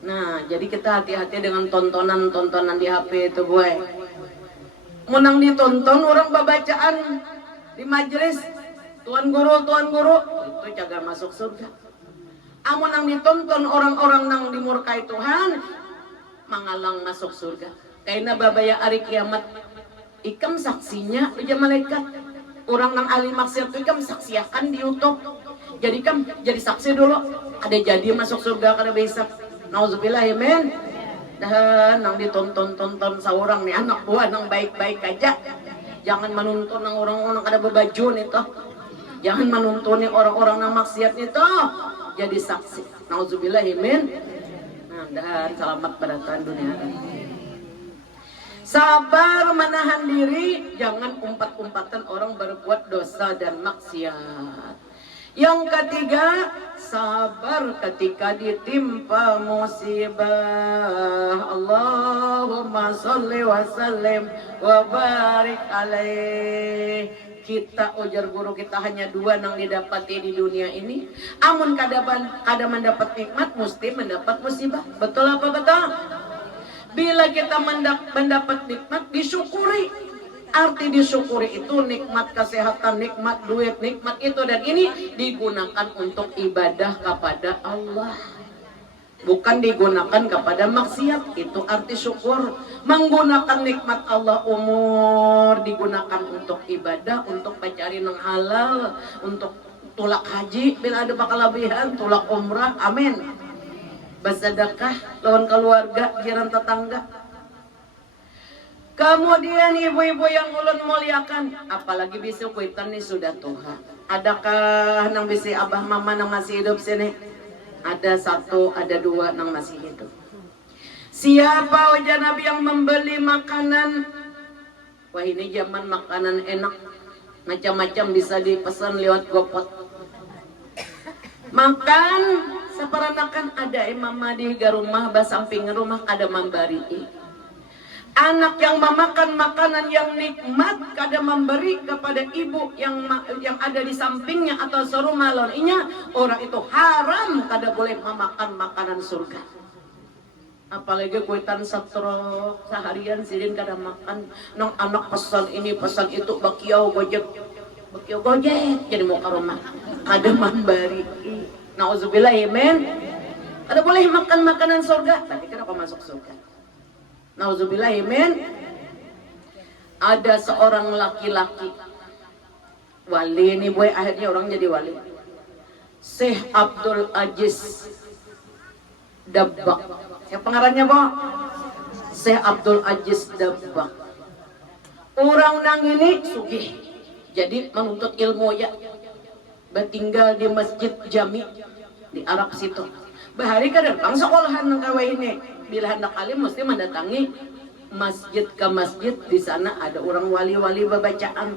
Nah, jadi kita hati-hati dengan tontonan di HP itu, boy. Menang ditonton orang babacaan di majelis tuan guru itu jaga masuk surga. Amun nang ditonton orang-orang nang dimurkai Tuhan mangalang masuk surga. Kaina babaya ari kiamat ikam saksinya uja malaikat. Orang nang ahli maksiat ikam saksiakan di YouTube. Jadi kam jadi saksi dulu. Ada jadi masuk surga kada bisa. Nauzubillah amin. Dan nang ditonton seorang nih anak buah nang baik-baik aja. Jangan menuntun nang orang-orang kada bebaju itu. Jangan menuntuni orang-orang nang maksiat itu. Jadi saksi. Nauzubillah amin. Nah, dan selamat pada tahun dunia. Sabar menahan diri, jangan umpat-umpatan orang berbuat dosa dan maksiat. Yang ketiga, sabar ketika ditimpa musibah. Allahumma sholli wa sallim wa barik alaih. Kita ujar guru kita hanya 2 yang didapati di dunia ini. Amun kada mendapat nikmat, mesti mendapat musibah. Betul apa betul? Bila kita mendapat nikmat, disyukuri. Arti disyukuri itu nikmat kesehatan, nikmat duit, nikmat itu dan ini digunakan untuk ibadah kepada Allah. Bukan digunakan kepada maksiat, itu arti syukur. Menggunakan nikmat Allah umur digunakan untuk ibadah, untuk mencari yang halal, untuk tulak haji bila ada bakal lebihan, tulak umrah, amin. Bersedekah lawan keluarga, jiran tetangga. Kemudian ibu-ibu yang ulun muliakan, apalagi bisa kuitan nih sudah Tuhan. Adakah nang bisa abah mama nang masih hidup sini? Ada 1, ada 2 nang masih hidup. Siapa wajah Nabi yang membeli makanan? Wah ini zaman makanan enak, macam-macam bisa dipesan lewat GoFood. Makan seperanakan ada imam di rumah, basamping rumah ada membari. Anak yang memakan makanan yang nikmat kada memberi kepada ibu yang ada di sampingnya atau serumah lainnya, orang itu haram kada boleh memakan makanan surga. Apalagi kuitan stroke seharian sidin kada makan, nong anak pesan ini pesan itu bakiau gojek jadi mau ke rumah kada memberi. Nauzubillah, amin. Kada boleh makan makanan surga, tapi kenapa masuk surga? Nauzubillah, amin. Ada seorang laki-laki wali ini boy, akhirnya orang jadi wali. Syekh Abdul Aziz Dabbak. Siapa pengarangnya, Bo? Syekh Abdul Aziz Dabbak. Orang nang ini sugih. Jadi menuntut ilmu ya. Bertinggal di Masjid Jami di Arab situ. Bahari kadang pang sekolahan nang kawai ini. Bila hendak alim mesti mendatangi masjid ke masjid, di sana ada orang wali-wali bacaan.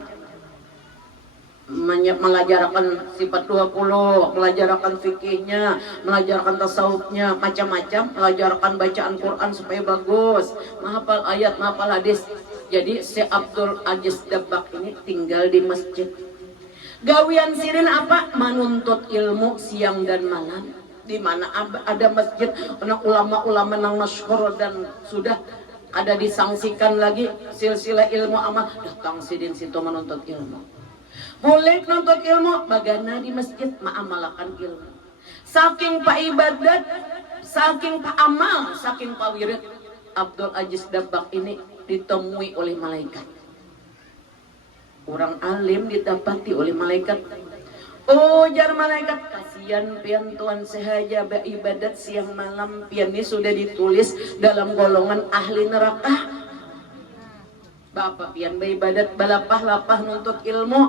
Mengajarkan sifat 20, mengajarkan fikihnya, mengajarkan tasawufnya, macam-macam, mengajarkan bacaan Quran supaya bagus, menghafal ayat, menghafal hadis. Jadi Syekh Abdul Aziz Dabbak ini tinggal di masjid. Gawian sirin apa? Menuntut ilmu siang dan malam. Di mana ada masjid, ulama-ulama yang masyhur dan sudah ada disangsikan lagi silsilah ilmu amal, datang sidin situ menuntut ilmu. Boleh menuntut ilmu, bagaimana di masjid mengamalkan ilmu. Saking pak ibadat, saking pak amal, saking pak wirid, Abdul Aziz Dabbak ini ditemui oleh malaikat. Orang alim didapati oleh malaikat. Oh, jar malaikat, kasihan pian tuan sehaja beribadat siang malam, pian ini sudah ditulis dalam golongan ahli neraka. Bapak pian beribadat balapah-lapah nuntut ilmu,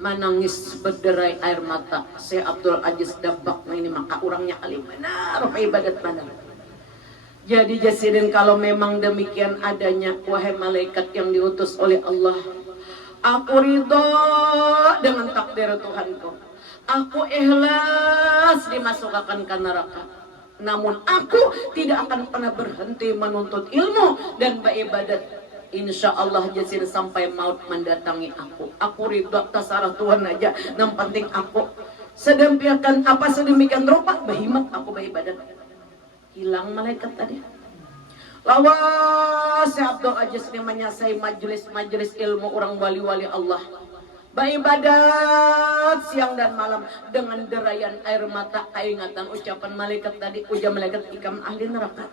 menangis berderai air mata. Syekh Abdul Aziz Dabbak ini maka orangnya alim benar, ibadat benar. Jadi jasidin kalau memang demikian adanya, wahai malaikat yang diutus oleh Allah, aku ridho dengan takdir Tuhanku. Aku ikhlas dimasukkan ke neraka. Namun aku tidak akan pernah berhenti menuntut ilmu dan beribadat. Insya Allah jasir sampai maut mendatangi aku. Aku ridho tasarah Tuhan aja. Yang penting aku sedemikian apa sedemikian rupa berhimat aku beribadat. Hilang malaikat tadi. Lawas Syekh Abdul Aziz ini menyasai majelis ilmu orang wali-wali Allah. Beribadat siang dan malam dengan derayan air mata, keingatan ucapan malaikat tadi, ujar malaikat ikam ahli neraka.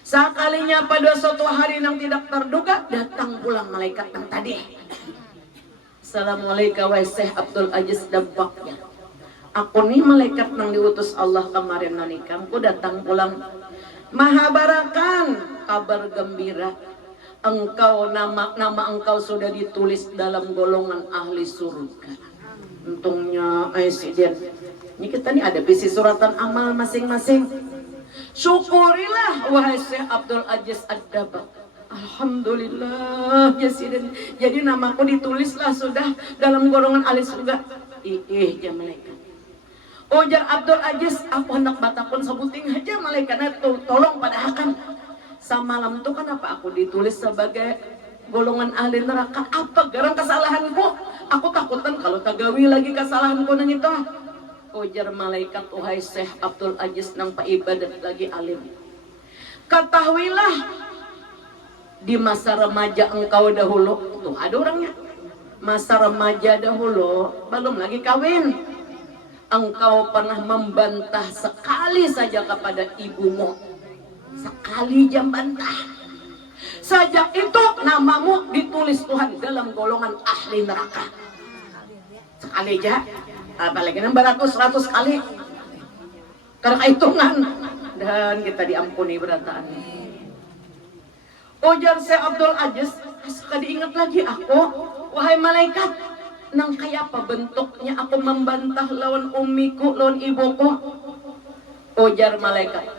Sekalinya pada suatu hari yang tidak terduga datang pulang malaikat yang tadi. Assalamualaikum wa Syekh Abdul Aziz Dabbak ya. Aku nih malaikat yang diutus Allah kemarin nanikam, ku datang pulang. Mahabarakan kabar gembira. Engkau nama engkau sudah ditulis dalam golongan ahli surga. Untungnya Aisiden. Ini kita nih ada bisi suratan amal masing-masing. Syukurilah wahai Syekh Abdul Aziz Ad-Dabbak. Alhamdulillah Aisiden. Jadi namaku ditulislah sudah dalam golongan ahli surga. Ya malaikat. Ujar Abdul Aziz, aku hendak batakun sebuting aja malaikatnya tolong pada akan. Samalam itu kenapa aku ditulis sebagai golongan ahli neraka? Apa garang kesalahanku? Aku takutan kalau tagawi lagi kesalahanku nang itu. Ujar malaikat, wahai Syekh Abdul Aziz nang ibadat lagi alim. Ketahuilah di masa remaja engkau dahulu, tuh ada orangnya. Masa remaja dahulu, belum lagi kawin. Engkau pernah membantah sekali saja kepada ibumu. Sekali jam bantah. Sejak itu namamu ditulis Tuhan dalam golongan ahli neraka. Sekali aja. Apalagi 100 kali. Karena hitungan. Dan kita diampuni berataannya. Ujar Syekh Abdul Aziz, sekali ingat lagi aku, wahai malaikat. Nang kayak apa bentuknya aku membantah lawan ummiku, lawan ibuku. Ujar malaikat,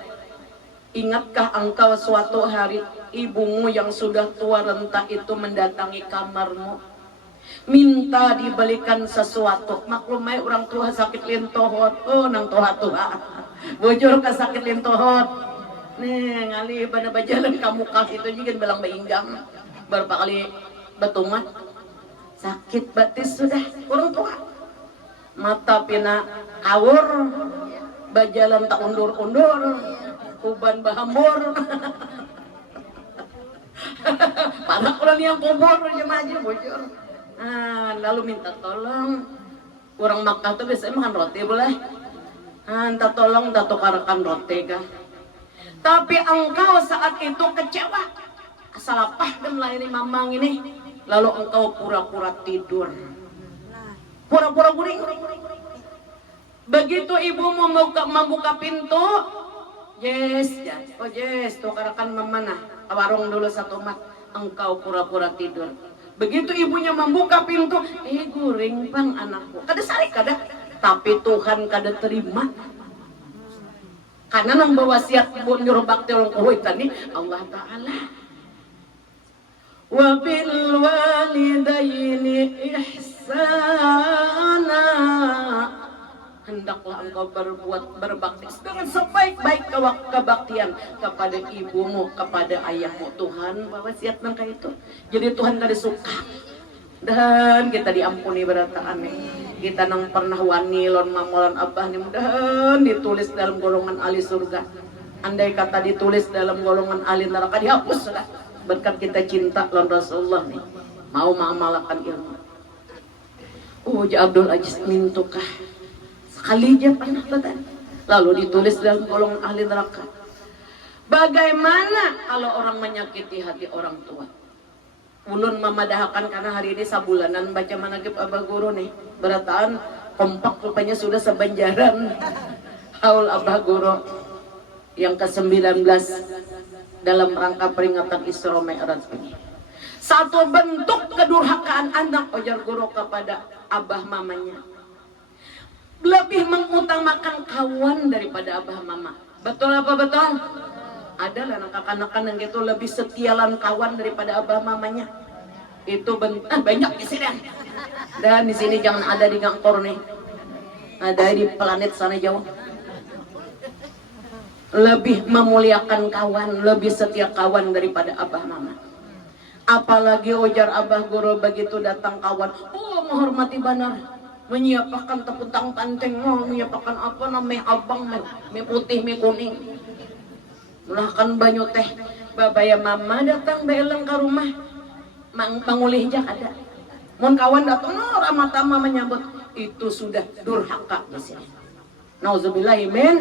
ingatkah engkau suatu hari ibumu yang sudah tua renta itu mendatangi kamarmu, minta dibelikan sesuatu. Maklumai orang tua sakit lintohot, oh nang tua-tua bujur ke sakit lintohot. Nih ngali bana bajalan kamu kaki itu juga belang bainggang berapa kali betumat sakit batis sudah kurang tua mata pina awur bajalan tak undur-undur uban bahambur parah orang yang kubur aja bocor lalu minta tolong kurang Makkah tuh biasanya makan roti boleh minta tolong tak tukarakan roti kah tapi engkau saat itu kecewa salah paham lah ini mamang ini lalu engkau pura-pura tidur pura-pura guring begitu ibumu membuka pintu yes oh yes tukarakan mamana warung dulu satu mat engkau pura-pura tidur begitu ibunya membuka pintu guring pang anakku kada sari kada tapi Tuhan kada terima karena nang bewasiat nyuruh bakti orang kuwait tadi Allah Ta'ala wa bil walidaini ihsana hendaklah engkau berbakti dengan sebaik-baik kebaktian kepada ibumu, kepada ayahmu. Tuhan wasiat nangka itu. Jadi Tuhan kada suka. Dan kita diampuni berataan nih. Kita nang pernah wani lon mamolan abah nih mudahan ditulis dalam golongan ahli surga. Andai kata ditulis dalam golongan ahli neraka dihapus sudah. Berkat kita cinta lon Rasulullah nih. Mau mengamalkan ilmu. Abdul Aziz mintukah sekali aja pernah badan. Lalu ditulis dalam golongan ahli neraka. Bagaimana kalau orang menyakiti hati orang tua? Ulun memadahakan karena hari ini sabulanan baca managib abah guru nih. Berataan kompak rupanya sudah sebanjaran haul abah guru yang ke-19 dalam rangka peringatan Isra Mi'raj ini. Satu bentuk kedurhakaan anak ujar guru kepada abah mamanya. Lebih mengutamakan kawan daripada abah mama. Betul apa betul? Adalah anak-anak yang gitu lebih setialan kawan daripada abah mamanya. Itu banyak di sini. Dan di sini jangan ada di Gangkor nih. Ada di planet sana jauh. Lebih memuliakan kawan, lebih setia kawan daripada abah mama. Apalagi ujar abah guru begitu datang kawan, menghormati benar, menyiapkan teputang panteng, menyiapkan apa namanya abang, mie putih, mie kuning, melahkan banyu teh, babaya mama datang beeleng ke rumah, mangulih jak ada, mon kawan datang, ramah tamah menyambut, itu sudah durhaka di sini. Nauzubillahi min.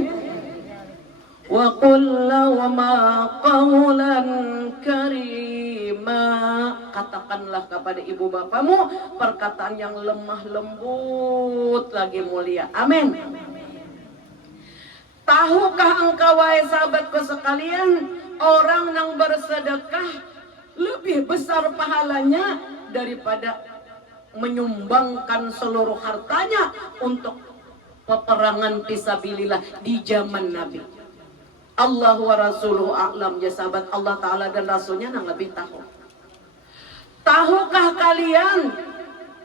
Wa qul lahuma qawlan karima, katakanlah kepada ibu bapamu perkataan yang lemah lembut lagi mulia. Amin. Tahukah engkau wahai sahabatku sekalian, orang yang bersedekah lebih besar pahalanya daripada menyumbangkan seluruh hartanya untuk peperangan fisabilillah di zaman Nabi. Allah wa rasuluhu a'lam, ya sahabat, Allah Ta'ala dan Rasulnya yang lebih tahu. Tahukah kalian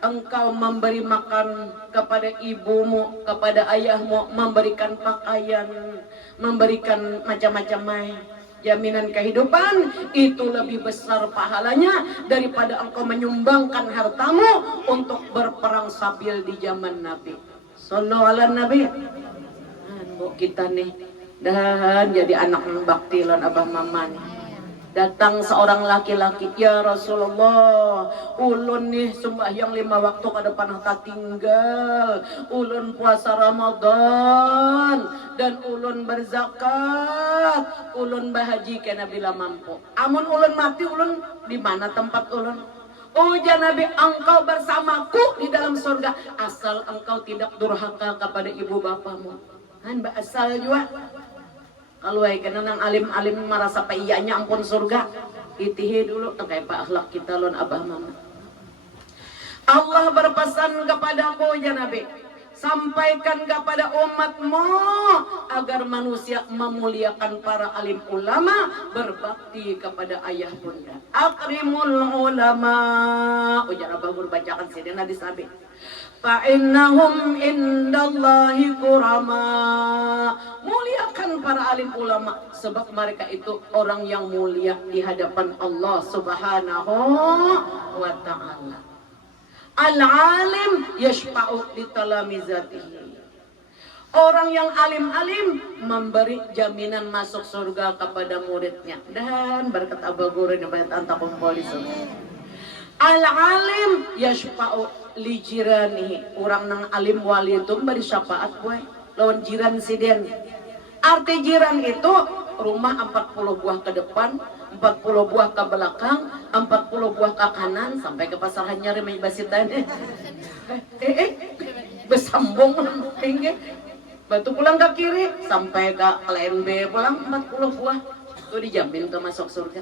engkau memberi makan kepada ibumu, kepada ayahmu, memberikan pakaian, memberikan macam-macam jaminan kehidupan, itu lebih besar pahalanya daripada engkau menyumbangkan hartamu untuk berperang sabil di zaman Nabi. Sallallahu alaihi Nabi. Kita nih dan jadi anak yang bakti lan abah mama nih. Datang seorang laki-laki, ya Rasulullah, ulun nih sembahyang 5 waktu kada pernah tak tinggal, ulun puasa Ramadan dan ulun berzakat, ulun bahaji kena bila mampu. Amun ulun mati, ulun di mana tempat ulun? Ujar Nabi, engkau bersamaku di dalam surga asal engkau tidak durhaka kepada ibu bapamu. Kan asal juga. Kalau kena nang alim-alim merasa paiyanya ampun surga, itihi dulu kayak pak akhlak kita lon abah mama. Allah berpesan kepadaku ya Nabi, sampaikan kepada umatmu agar manusia memuliakan para alim ulama, berbakti kepada ayah bunda. Akrimul ulama. Ujar abah guru bacakan sini hadis Nabi. Fa'innahum indallahi kurama. Muliakan dimuliakan para alim ulama sebab mereka itu orang yang mulia di hadapan Allah Subhanahu wa ta'ala. Al-alim yashfa'u li talamizatihi. Orang yang alim-alim memberi jaminan masuk surga kepada muridnya. Dan berkat Abah Guru yang banyak anta kumpul di surga. Al-alim yashfa'u li jiranihi. Orang nang alim wali itu memberi syafaat gue lawan jiran siden. Arti jiran itu rumah 40 buah ke depan, 40 buah ke belakang, 40 buah ke kanan sampai ke pasar Hanyari Basitan. Besambung tinggi. Batu pulang ke kiri sampai ke LNB pulang 40 buah. Itu dijamin tuh masuk surga.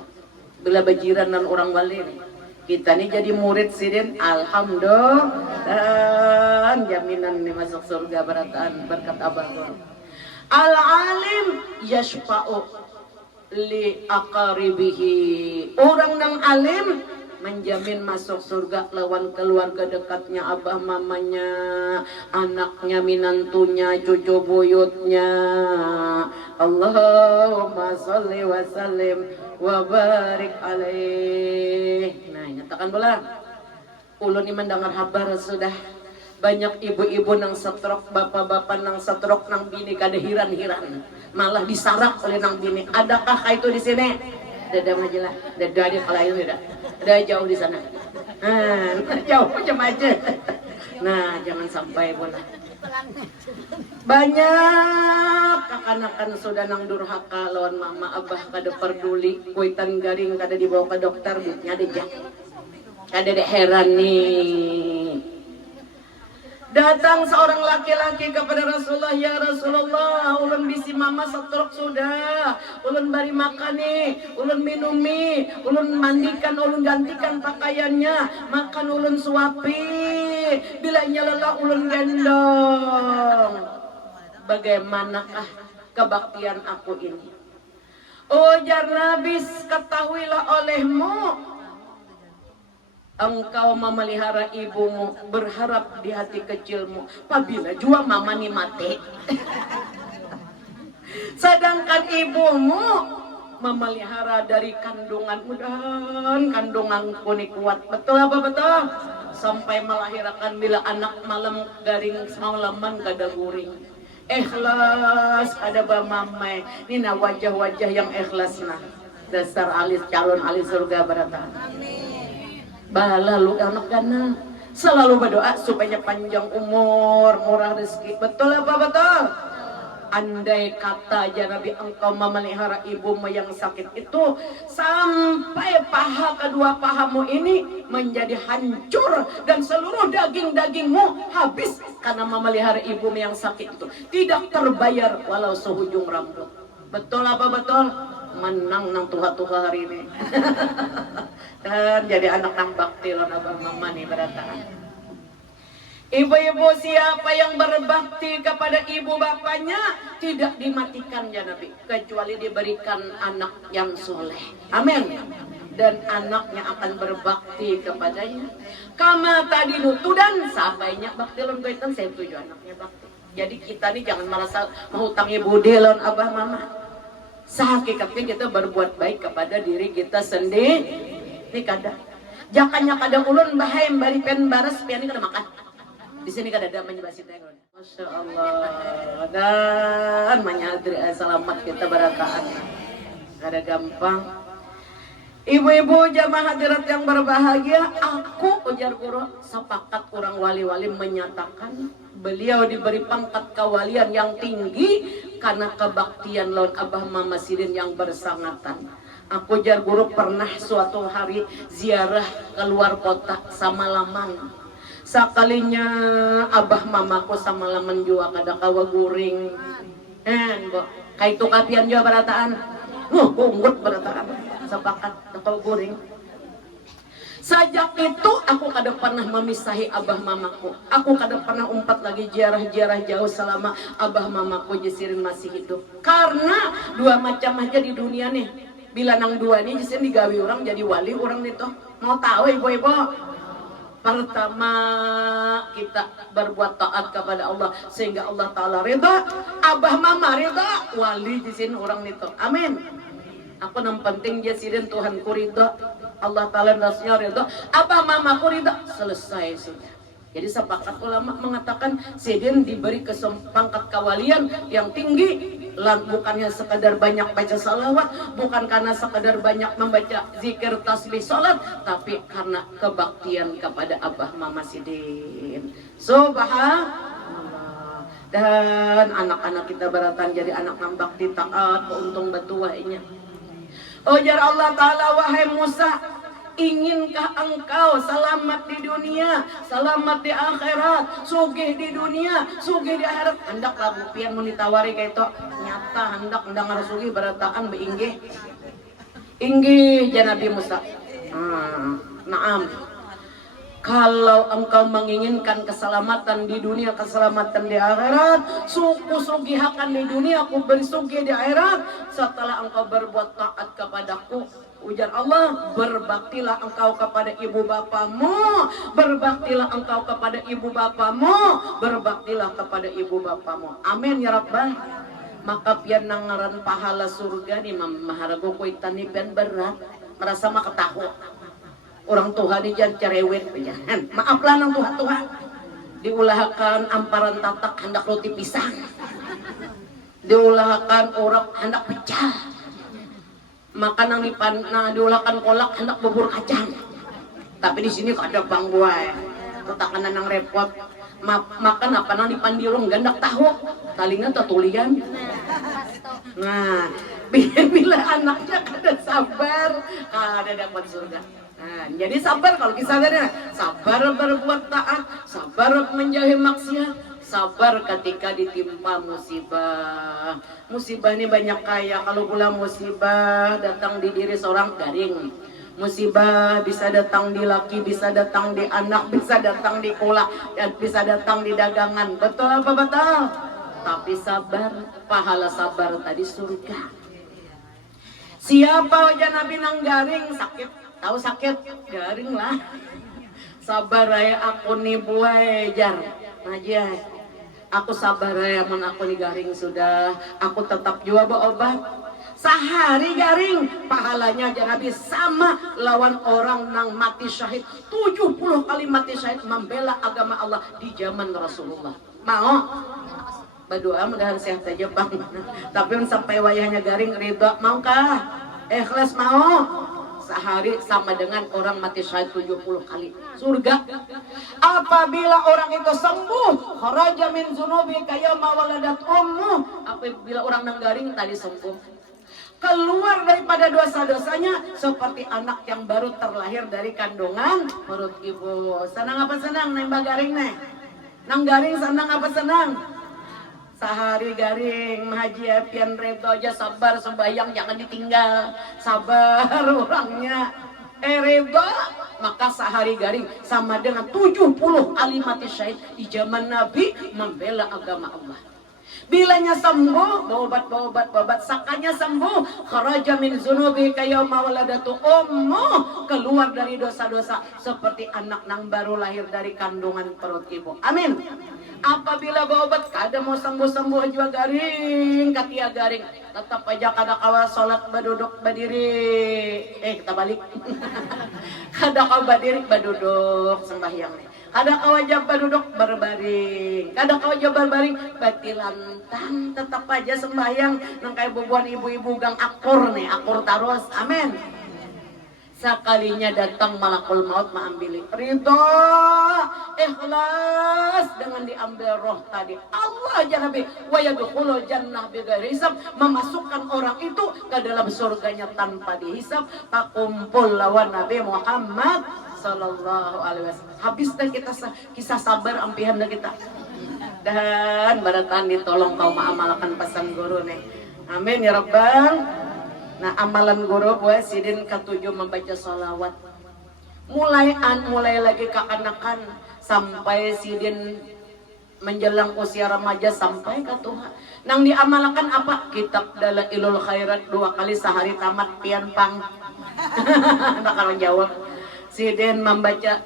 Bila bajiran dan orang wali nih. Kita nih jadi murid sidin, alhamdulillah jaminan nih masuk surga berataan berkat Abah Guru. Al-alim yashfa'u li aqaribihi. Orang yang alim menjamin masuk surga lawan keluarga dekatnya, abah mamanya, anaknya, minantunya, cucu buyutnya. Allahumma sholli wa sallim wa barik alaih. Nah, nyatakan bola. Ulun ini mendengar kabar sudah banyak ibu-ibu nang stroke, bapak-bapak nang stroke nang bini kada hiran-hiran, malah disarak oleh nang bini. Adakah itu di sini? Dada majalah, dada di kalayu tidak, dada jauh di sana. Jauh macam aja. Nah, jangan sampai bola. Banyak kakanakan sudah nang durhaka lawan mama abah kada peduli, kuitan garing kada dibawa ke dokter, duitnya ada jak. Kada dek heran nih. Datang seorang laki-laki kepada Rasulullah, ya Rasulullah, ulun bisi mama stroke sudah, ulun bari makan nih, ulun minumi, ulun mandikan, ulun gantikan pakaiannya, makan ulun suapi, bila lelah ulun gendong. Bagaimanakah kebaktian aku ini? Ujar Nabi, ketahuilah olehmu, engkau memelihara ibumu, berharap di hati kecilmu, apabila jua mama ni mati. Sedangkan ibumu memelihara dari kandunganmu, dan kandunganku ni kuat. Betul apa betul? Sampai melahirkan bila anak malam garing semalaman kada guring. Ikhlas ada bamamai. Nina wajah-wajah yang ikhlas nah. Dasar alis calon alis surga beratan. Lalu anak gana selalu berdoa supaya panjang umur, murah rezeki. Betul apa betul? Andai kata ya Nabi, engkau memelihara ibumu yang sakit itu sampai paha kedua pahamu ini menjadi hancur dan seluruh daging-dagingmu habis karena memelihara ibumu yang sakit itu, tidak terbayar walau sehujung rambut. Betul apa betul? Menang nang tuha-tuha hari ini. Dan jadi anak nang bakti lon abah mama nih berataan. Ibu-ibu siapa yang berbakti kepada ibu bapaknya tidak dimatikan ya Nabi, kecuali diberikan anak yang soleh. Amin. Dan anaknya akan berbakti kepadanya. Kama tadi nutudan sabainya bakti lon kaitan saya tuju anaknya bakti. Jadi kita nih jangan merasa menghutangi budi lon abah mama. Sehakikatnya kita berbuat baik kepada diri kita sendiri. Ini kada. Jakanya kada ulun bahaya bari pen baras pian kada makan. Di sini kada ada menyebasi tengok. Masya Allah. Dan menyadari selamat kita berataan. Kada gampang. Ibu-ibu jamaah hadirat yang berbahagia, aku ujar guru sepakat orang wali-wali menyatakan beliau diberi pangkat kewalian yang tinggi karena kebaktian lawan abah mama sidin yang bersangatan. Aku jar guru pernah suatu hari ziarah keluar kota samalaman. Sakalinya abah mamaku samalaman jua kada kawa guring. Bo, kaitu kapian jua berataan. Unggut berataan. Sepakat kawa guring. Sejak itu aku kada pernah memisahi abah mamaku. Aku kada pernah umpat lagi ziarah-ziarah jauh selama abah mamaku jesirin masih hidup. Karena dua macam aja di dunia nih. Bila nang dua nih jesirin digawi orang jadi wali orang itu. Mau tahu ibu-ibu? Pertama, kita berbuat taat kepada Allah sehingga Allah Ta'ala ridha. Abah mama ridha, wali di sini orang itu. Amin. Aku yang penting dia sidin Tuhanku ridha, Allah Ta'ala nasnya ridha, abah mama ku ridha, selesai sudah. Jadi sepakat ulama mengatakan sidin diberi pangkat kawalian yang tinggi, bukannya sekadar banyak baca salawat, bukan karena sekadar banyak membaca zikir tasbih salat, tapi karena kebaktian kepada abah mama sidin. Subhanallah. Dan anak-anak kita beratan jadi anak yang bakti taat, untung betuahnya. Ujar Allah Ta'ala, wahai Musa, inginkah engkau selamat di dunia, selamat di akhirat, sugih di dunia, sugih di akhirat? Hendak lagu pian mau ditawari kayak itu, nyata hendak harus sugih berataan beinggih. Inggih ya Nabi Musa. Naam. Kalau engkau menginginkan keselamatan di dunia, keselamatan di akhirat, suku sugihakan di dunia, aku beri sugih di akhirat. Setelah engkau berbuat taat kepadaku, ujar Allah, berbaktilah engkau kepada ibu bapamu, berbaktilah engkau kepada ibu bapamu, berbaktilah kepada ibu bapamu. Amin ya Rabbah. Maka pian nangaran pahala surga di maharago ko itani pian berat, merasa mah ketahu. Orang Tuhan di jangan cerewet jangan. Maaflah nang Tuhan. Diulahkan amparan tatak hendak roti pisang. Diulahkan orang hendak pecah. Makan nang diulahkan kolak hendak bubur kacang. Tapi di sini ada bang buai. Tatakan nang repot. Makan apa nang dipandirung gandak tahu. Talingan tulian. Nah, bila anaknya kada sabar, kada dapat surga. Nah, jadi sabar kalau kisahnya, sabar berbuat taat, sabar menjauhi maksiat, sabar ketika ditimpa musibah. Musibah ini banyak kaya, kalau pula musibah datang di diri seorang garing. Musibah bisa datang di laki, bisa datang di anak, bisa datang di kula, dan bisa datang di dagangan. Betul apa betul? Tapi sabar, pahala sabar tadi surga. Siapa wajah Nabi nang garing sakit? Tahu sakit garing lah. Sabar ya aku nih buai jar aja. Aku sabar ya mun aku nih garing sudah. Aku tetap juga berobat. Sehari garing pahalanya aja Nabi sama lawan orang nang mati syahid 70 kali mati syahid membela agama Allah di zaman Rasulullah. Mau? Berdoa mudahan sehat aja bang. Tapi sampai wayahnya garing ridha maukah? Ikhlas mau? Sehari sama dengan orang mati syahid 70 kali surga. Apabila orang itu sembuh, kharaja min dzunubi kayama waladat ummu. Apabila orang nanggaring tadi sembuh, keluar daripada dosa-dosanya seperti anak yang baru terlahir dari kandungan perut ibu. Senang apa senang nembak garing nih? Nang garing senang apa senang? Sehari garing haji pian redo aja sabar sembayang jangan ditinggal, sabar orangnya redo maka sehari garing sama dengan 70 kali mati syahid di zaman Nabi membela agama Allah. Bilanya sembuh, berobat, sakanya sembuh, kharaja min dzunubi kayama waladatu ummu, keluar dari dosa-dosa seperti anak nang baru lahir dari kandungan perut ibu. Amin. Apabila berobat kada mau sembuh juga garing, katia garing, tetap aja kada kawa salat baduduk badiri. Kita balik. Kada kawa badiri baduduk sembahyang. Kada kawajab duduk berbaring, kada kawajab berbaring batilantang, tetap aja sembahyang nang kayak bubuan ibu-ibu gang akur nih, akur terus. Amin. Sekalinya datang malakul maut mengambil ridho, ikhlas dengan diambil roh tadi. Allah aja Nabi wa yadkhulul jannah bighairi hisab, memasukkan orang itu ke dalam surganya tanpa dihisab. Takumpul lawan Nabi Muhammad sallallahu alaihi wasallam. Habis dah kita kisah sabar ampihan dah kita. Dan baratan ditolong kau mengamalkan pesan guru nih. Amin ya Rabbal. Nah amalan guru buat sidin ketujuh membaca sholawat. Mulai lagi kekanakan sampai sidin menjelang usia remaja sampai ke Tuhan. Nang diamalkan apa? Kitab Dalailul Khairat 2 kali sehari tamat pian pang. Nak kalau jawab. Sidin membaca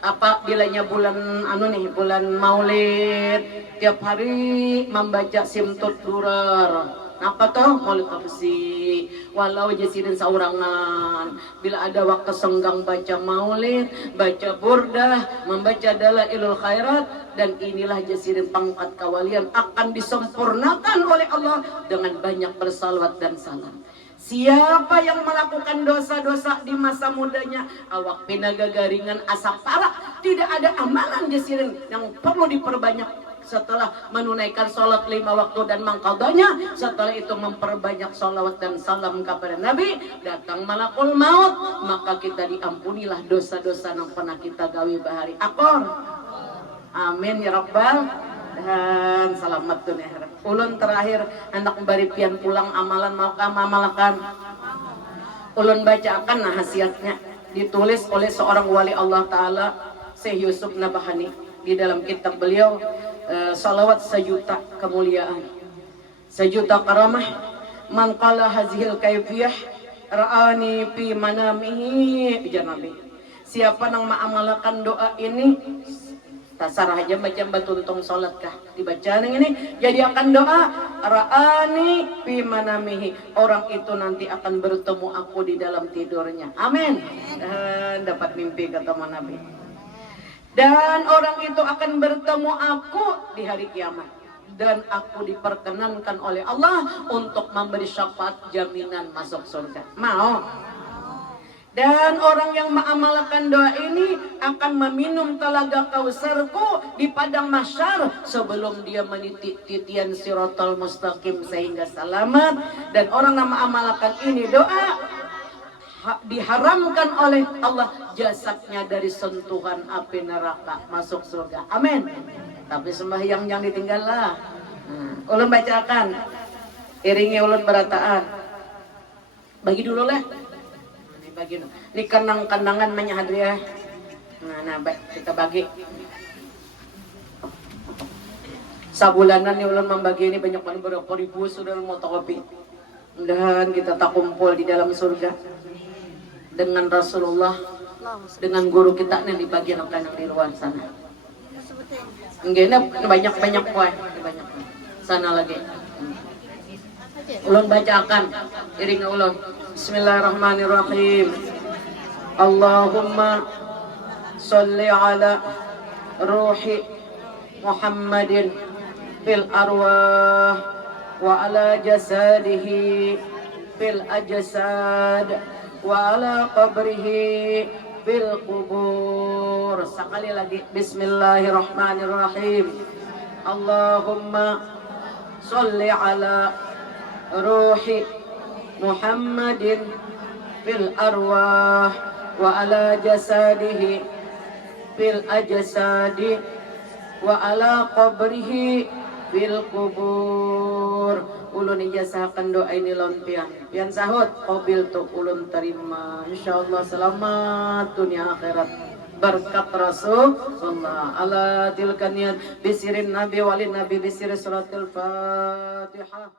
apa bilanya bulan bulan Maulid, tiap hari membaca simtut durar. Apa toh maulid tapsi walau jasirin saurangan, bila ada waktu senggang baca maulid, baca burdah, membaca dalailul khairat, dan inilah jasirin pangkat kawalian akan disempurnakan oleh Allah dengan banyak bersalawat dan salam. Siapa yang melakukan dosa-dosa di masa mudanya, awak pinaga garingan asap parah, tidak ada amalan jasirin yang perlu diperbanyak setelah menunaikan sholat 5 waktu dan mengqadanya. Setelah itu memperbanyak sholawat dan salam kepada Nabi, datang malakul maut, maka kita diampunilah dosa-dosa yang pernah kita gawi bahari akor. Amin ya rabbal dan selamat dunia akhirat. Ulun terakhir hendak memberi pian pulang amalan maukah mamalakan. Ulun bacakan nasihatnya ditulis oleh seorang wali Allah Ta'ala, Syekh Yusuf Nabahani, di dalam kitab beliau salawat sejuta kemuliaan, sejuta karamah. Man qala hazihil kaifiyah ra'ani fi manamihi bijanabi. Siapa yang mengamalkan doa ini, tasarah aja baca batuntung salat kah dibaca nang ini, jadi akan doa ra'ani fi manamihi, orang itu nanti akan bertemu aku di dalam tidurnya. Amin. Dapat mimpi kata Nabi. Dan orang itu akan bertemu aku di hari kiamat, dan aku diperkenankan oleh Allah untuk memberi syafaat jaminan masuk surga. Mau? Dan orang yang mengamalkan doa ini akan meminum telaga kausarku di padang mahsyar sebelum dia meniti titian siratal mustaqim sehingga selamat. Dan orang yang mengamalkan ini doa diharamkan oleh Allah jasadnya dari sentuhan api neraka masuk surga. Amin. Tapi sembahyang yang ditinggal lah. Ulun bacakan, iringi ulun berataan. Bagi dulu lah. Bagi ini kenang-kenangan menyahadriah. Nah, baik kita bagi. Sabulanan nih ulun membagi ini banyak banget, berapa ribu sudah mau kopi. Mudah-mudahan kita tak kumpul di dalam surga dengan Rasulullah, dengan guru kita yang di bagian yang di luar sana. Enggak banyak poin, banyak sana lagi. Ulun bacakan, iring ulun. Bismillahirrahmanirrahim. Allahumma sholli ala ruhi Muhammadin fil arwah wa ala jasadihi fil ajsad wa ala qabrihi fil qubur. Sekali lagi, bismillahirrahmanirrahim. Allahumma sholli ala ruhi Muhammadin fil arwah wa ala jasadihi fil ajsadi wa ala qabrihi fil qubur. Ulun ijazahkan doa ini lon pian sahut qabil tu ulun terima insyaallah selamat dunia akhirat berkat Rasulullah ala tilkan niyat bisirin nabi walin nabi bisir suratul fatihah.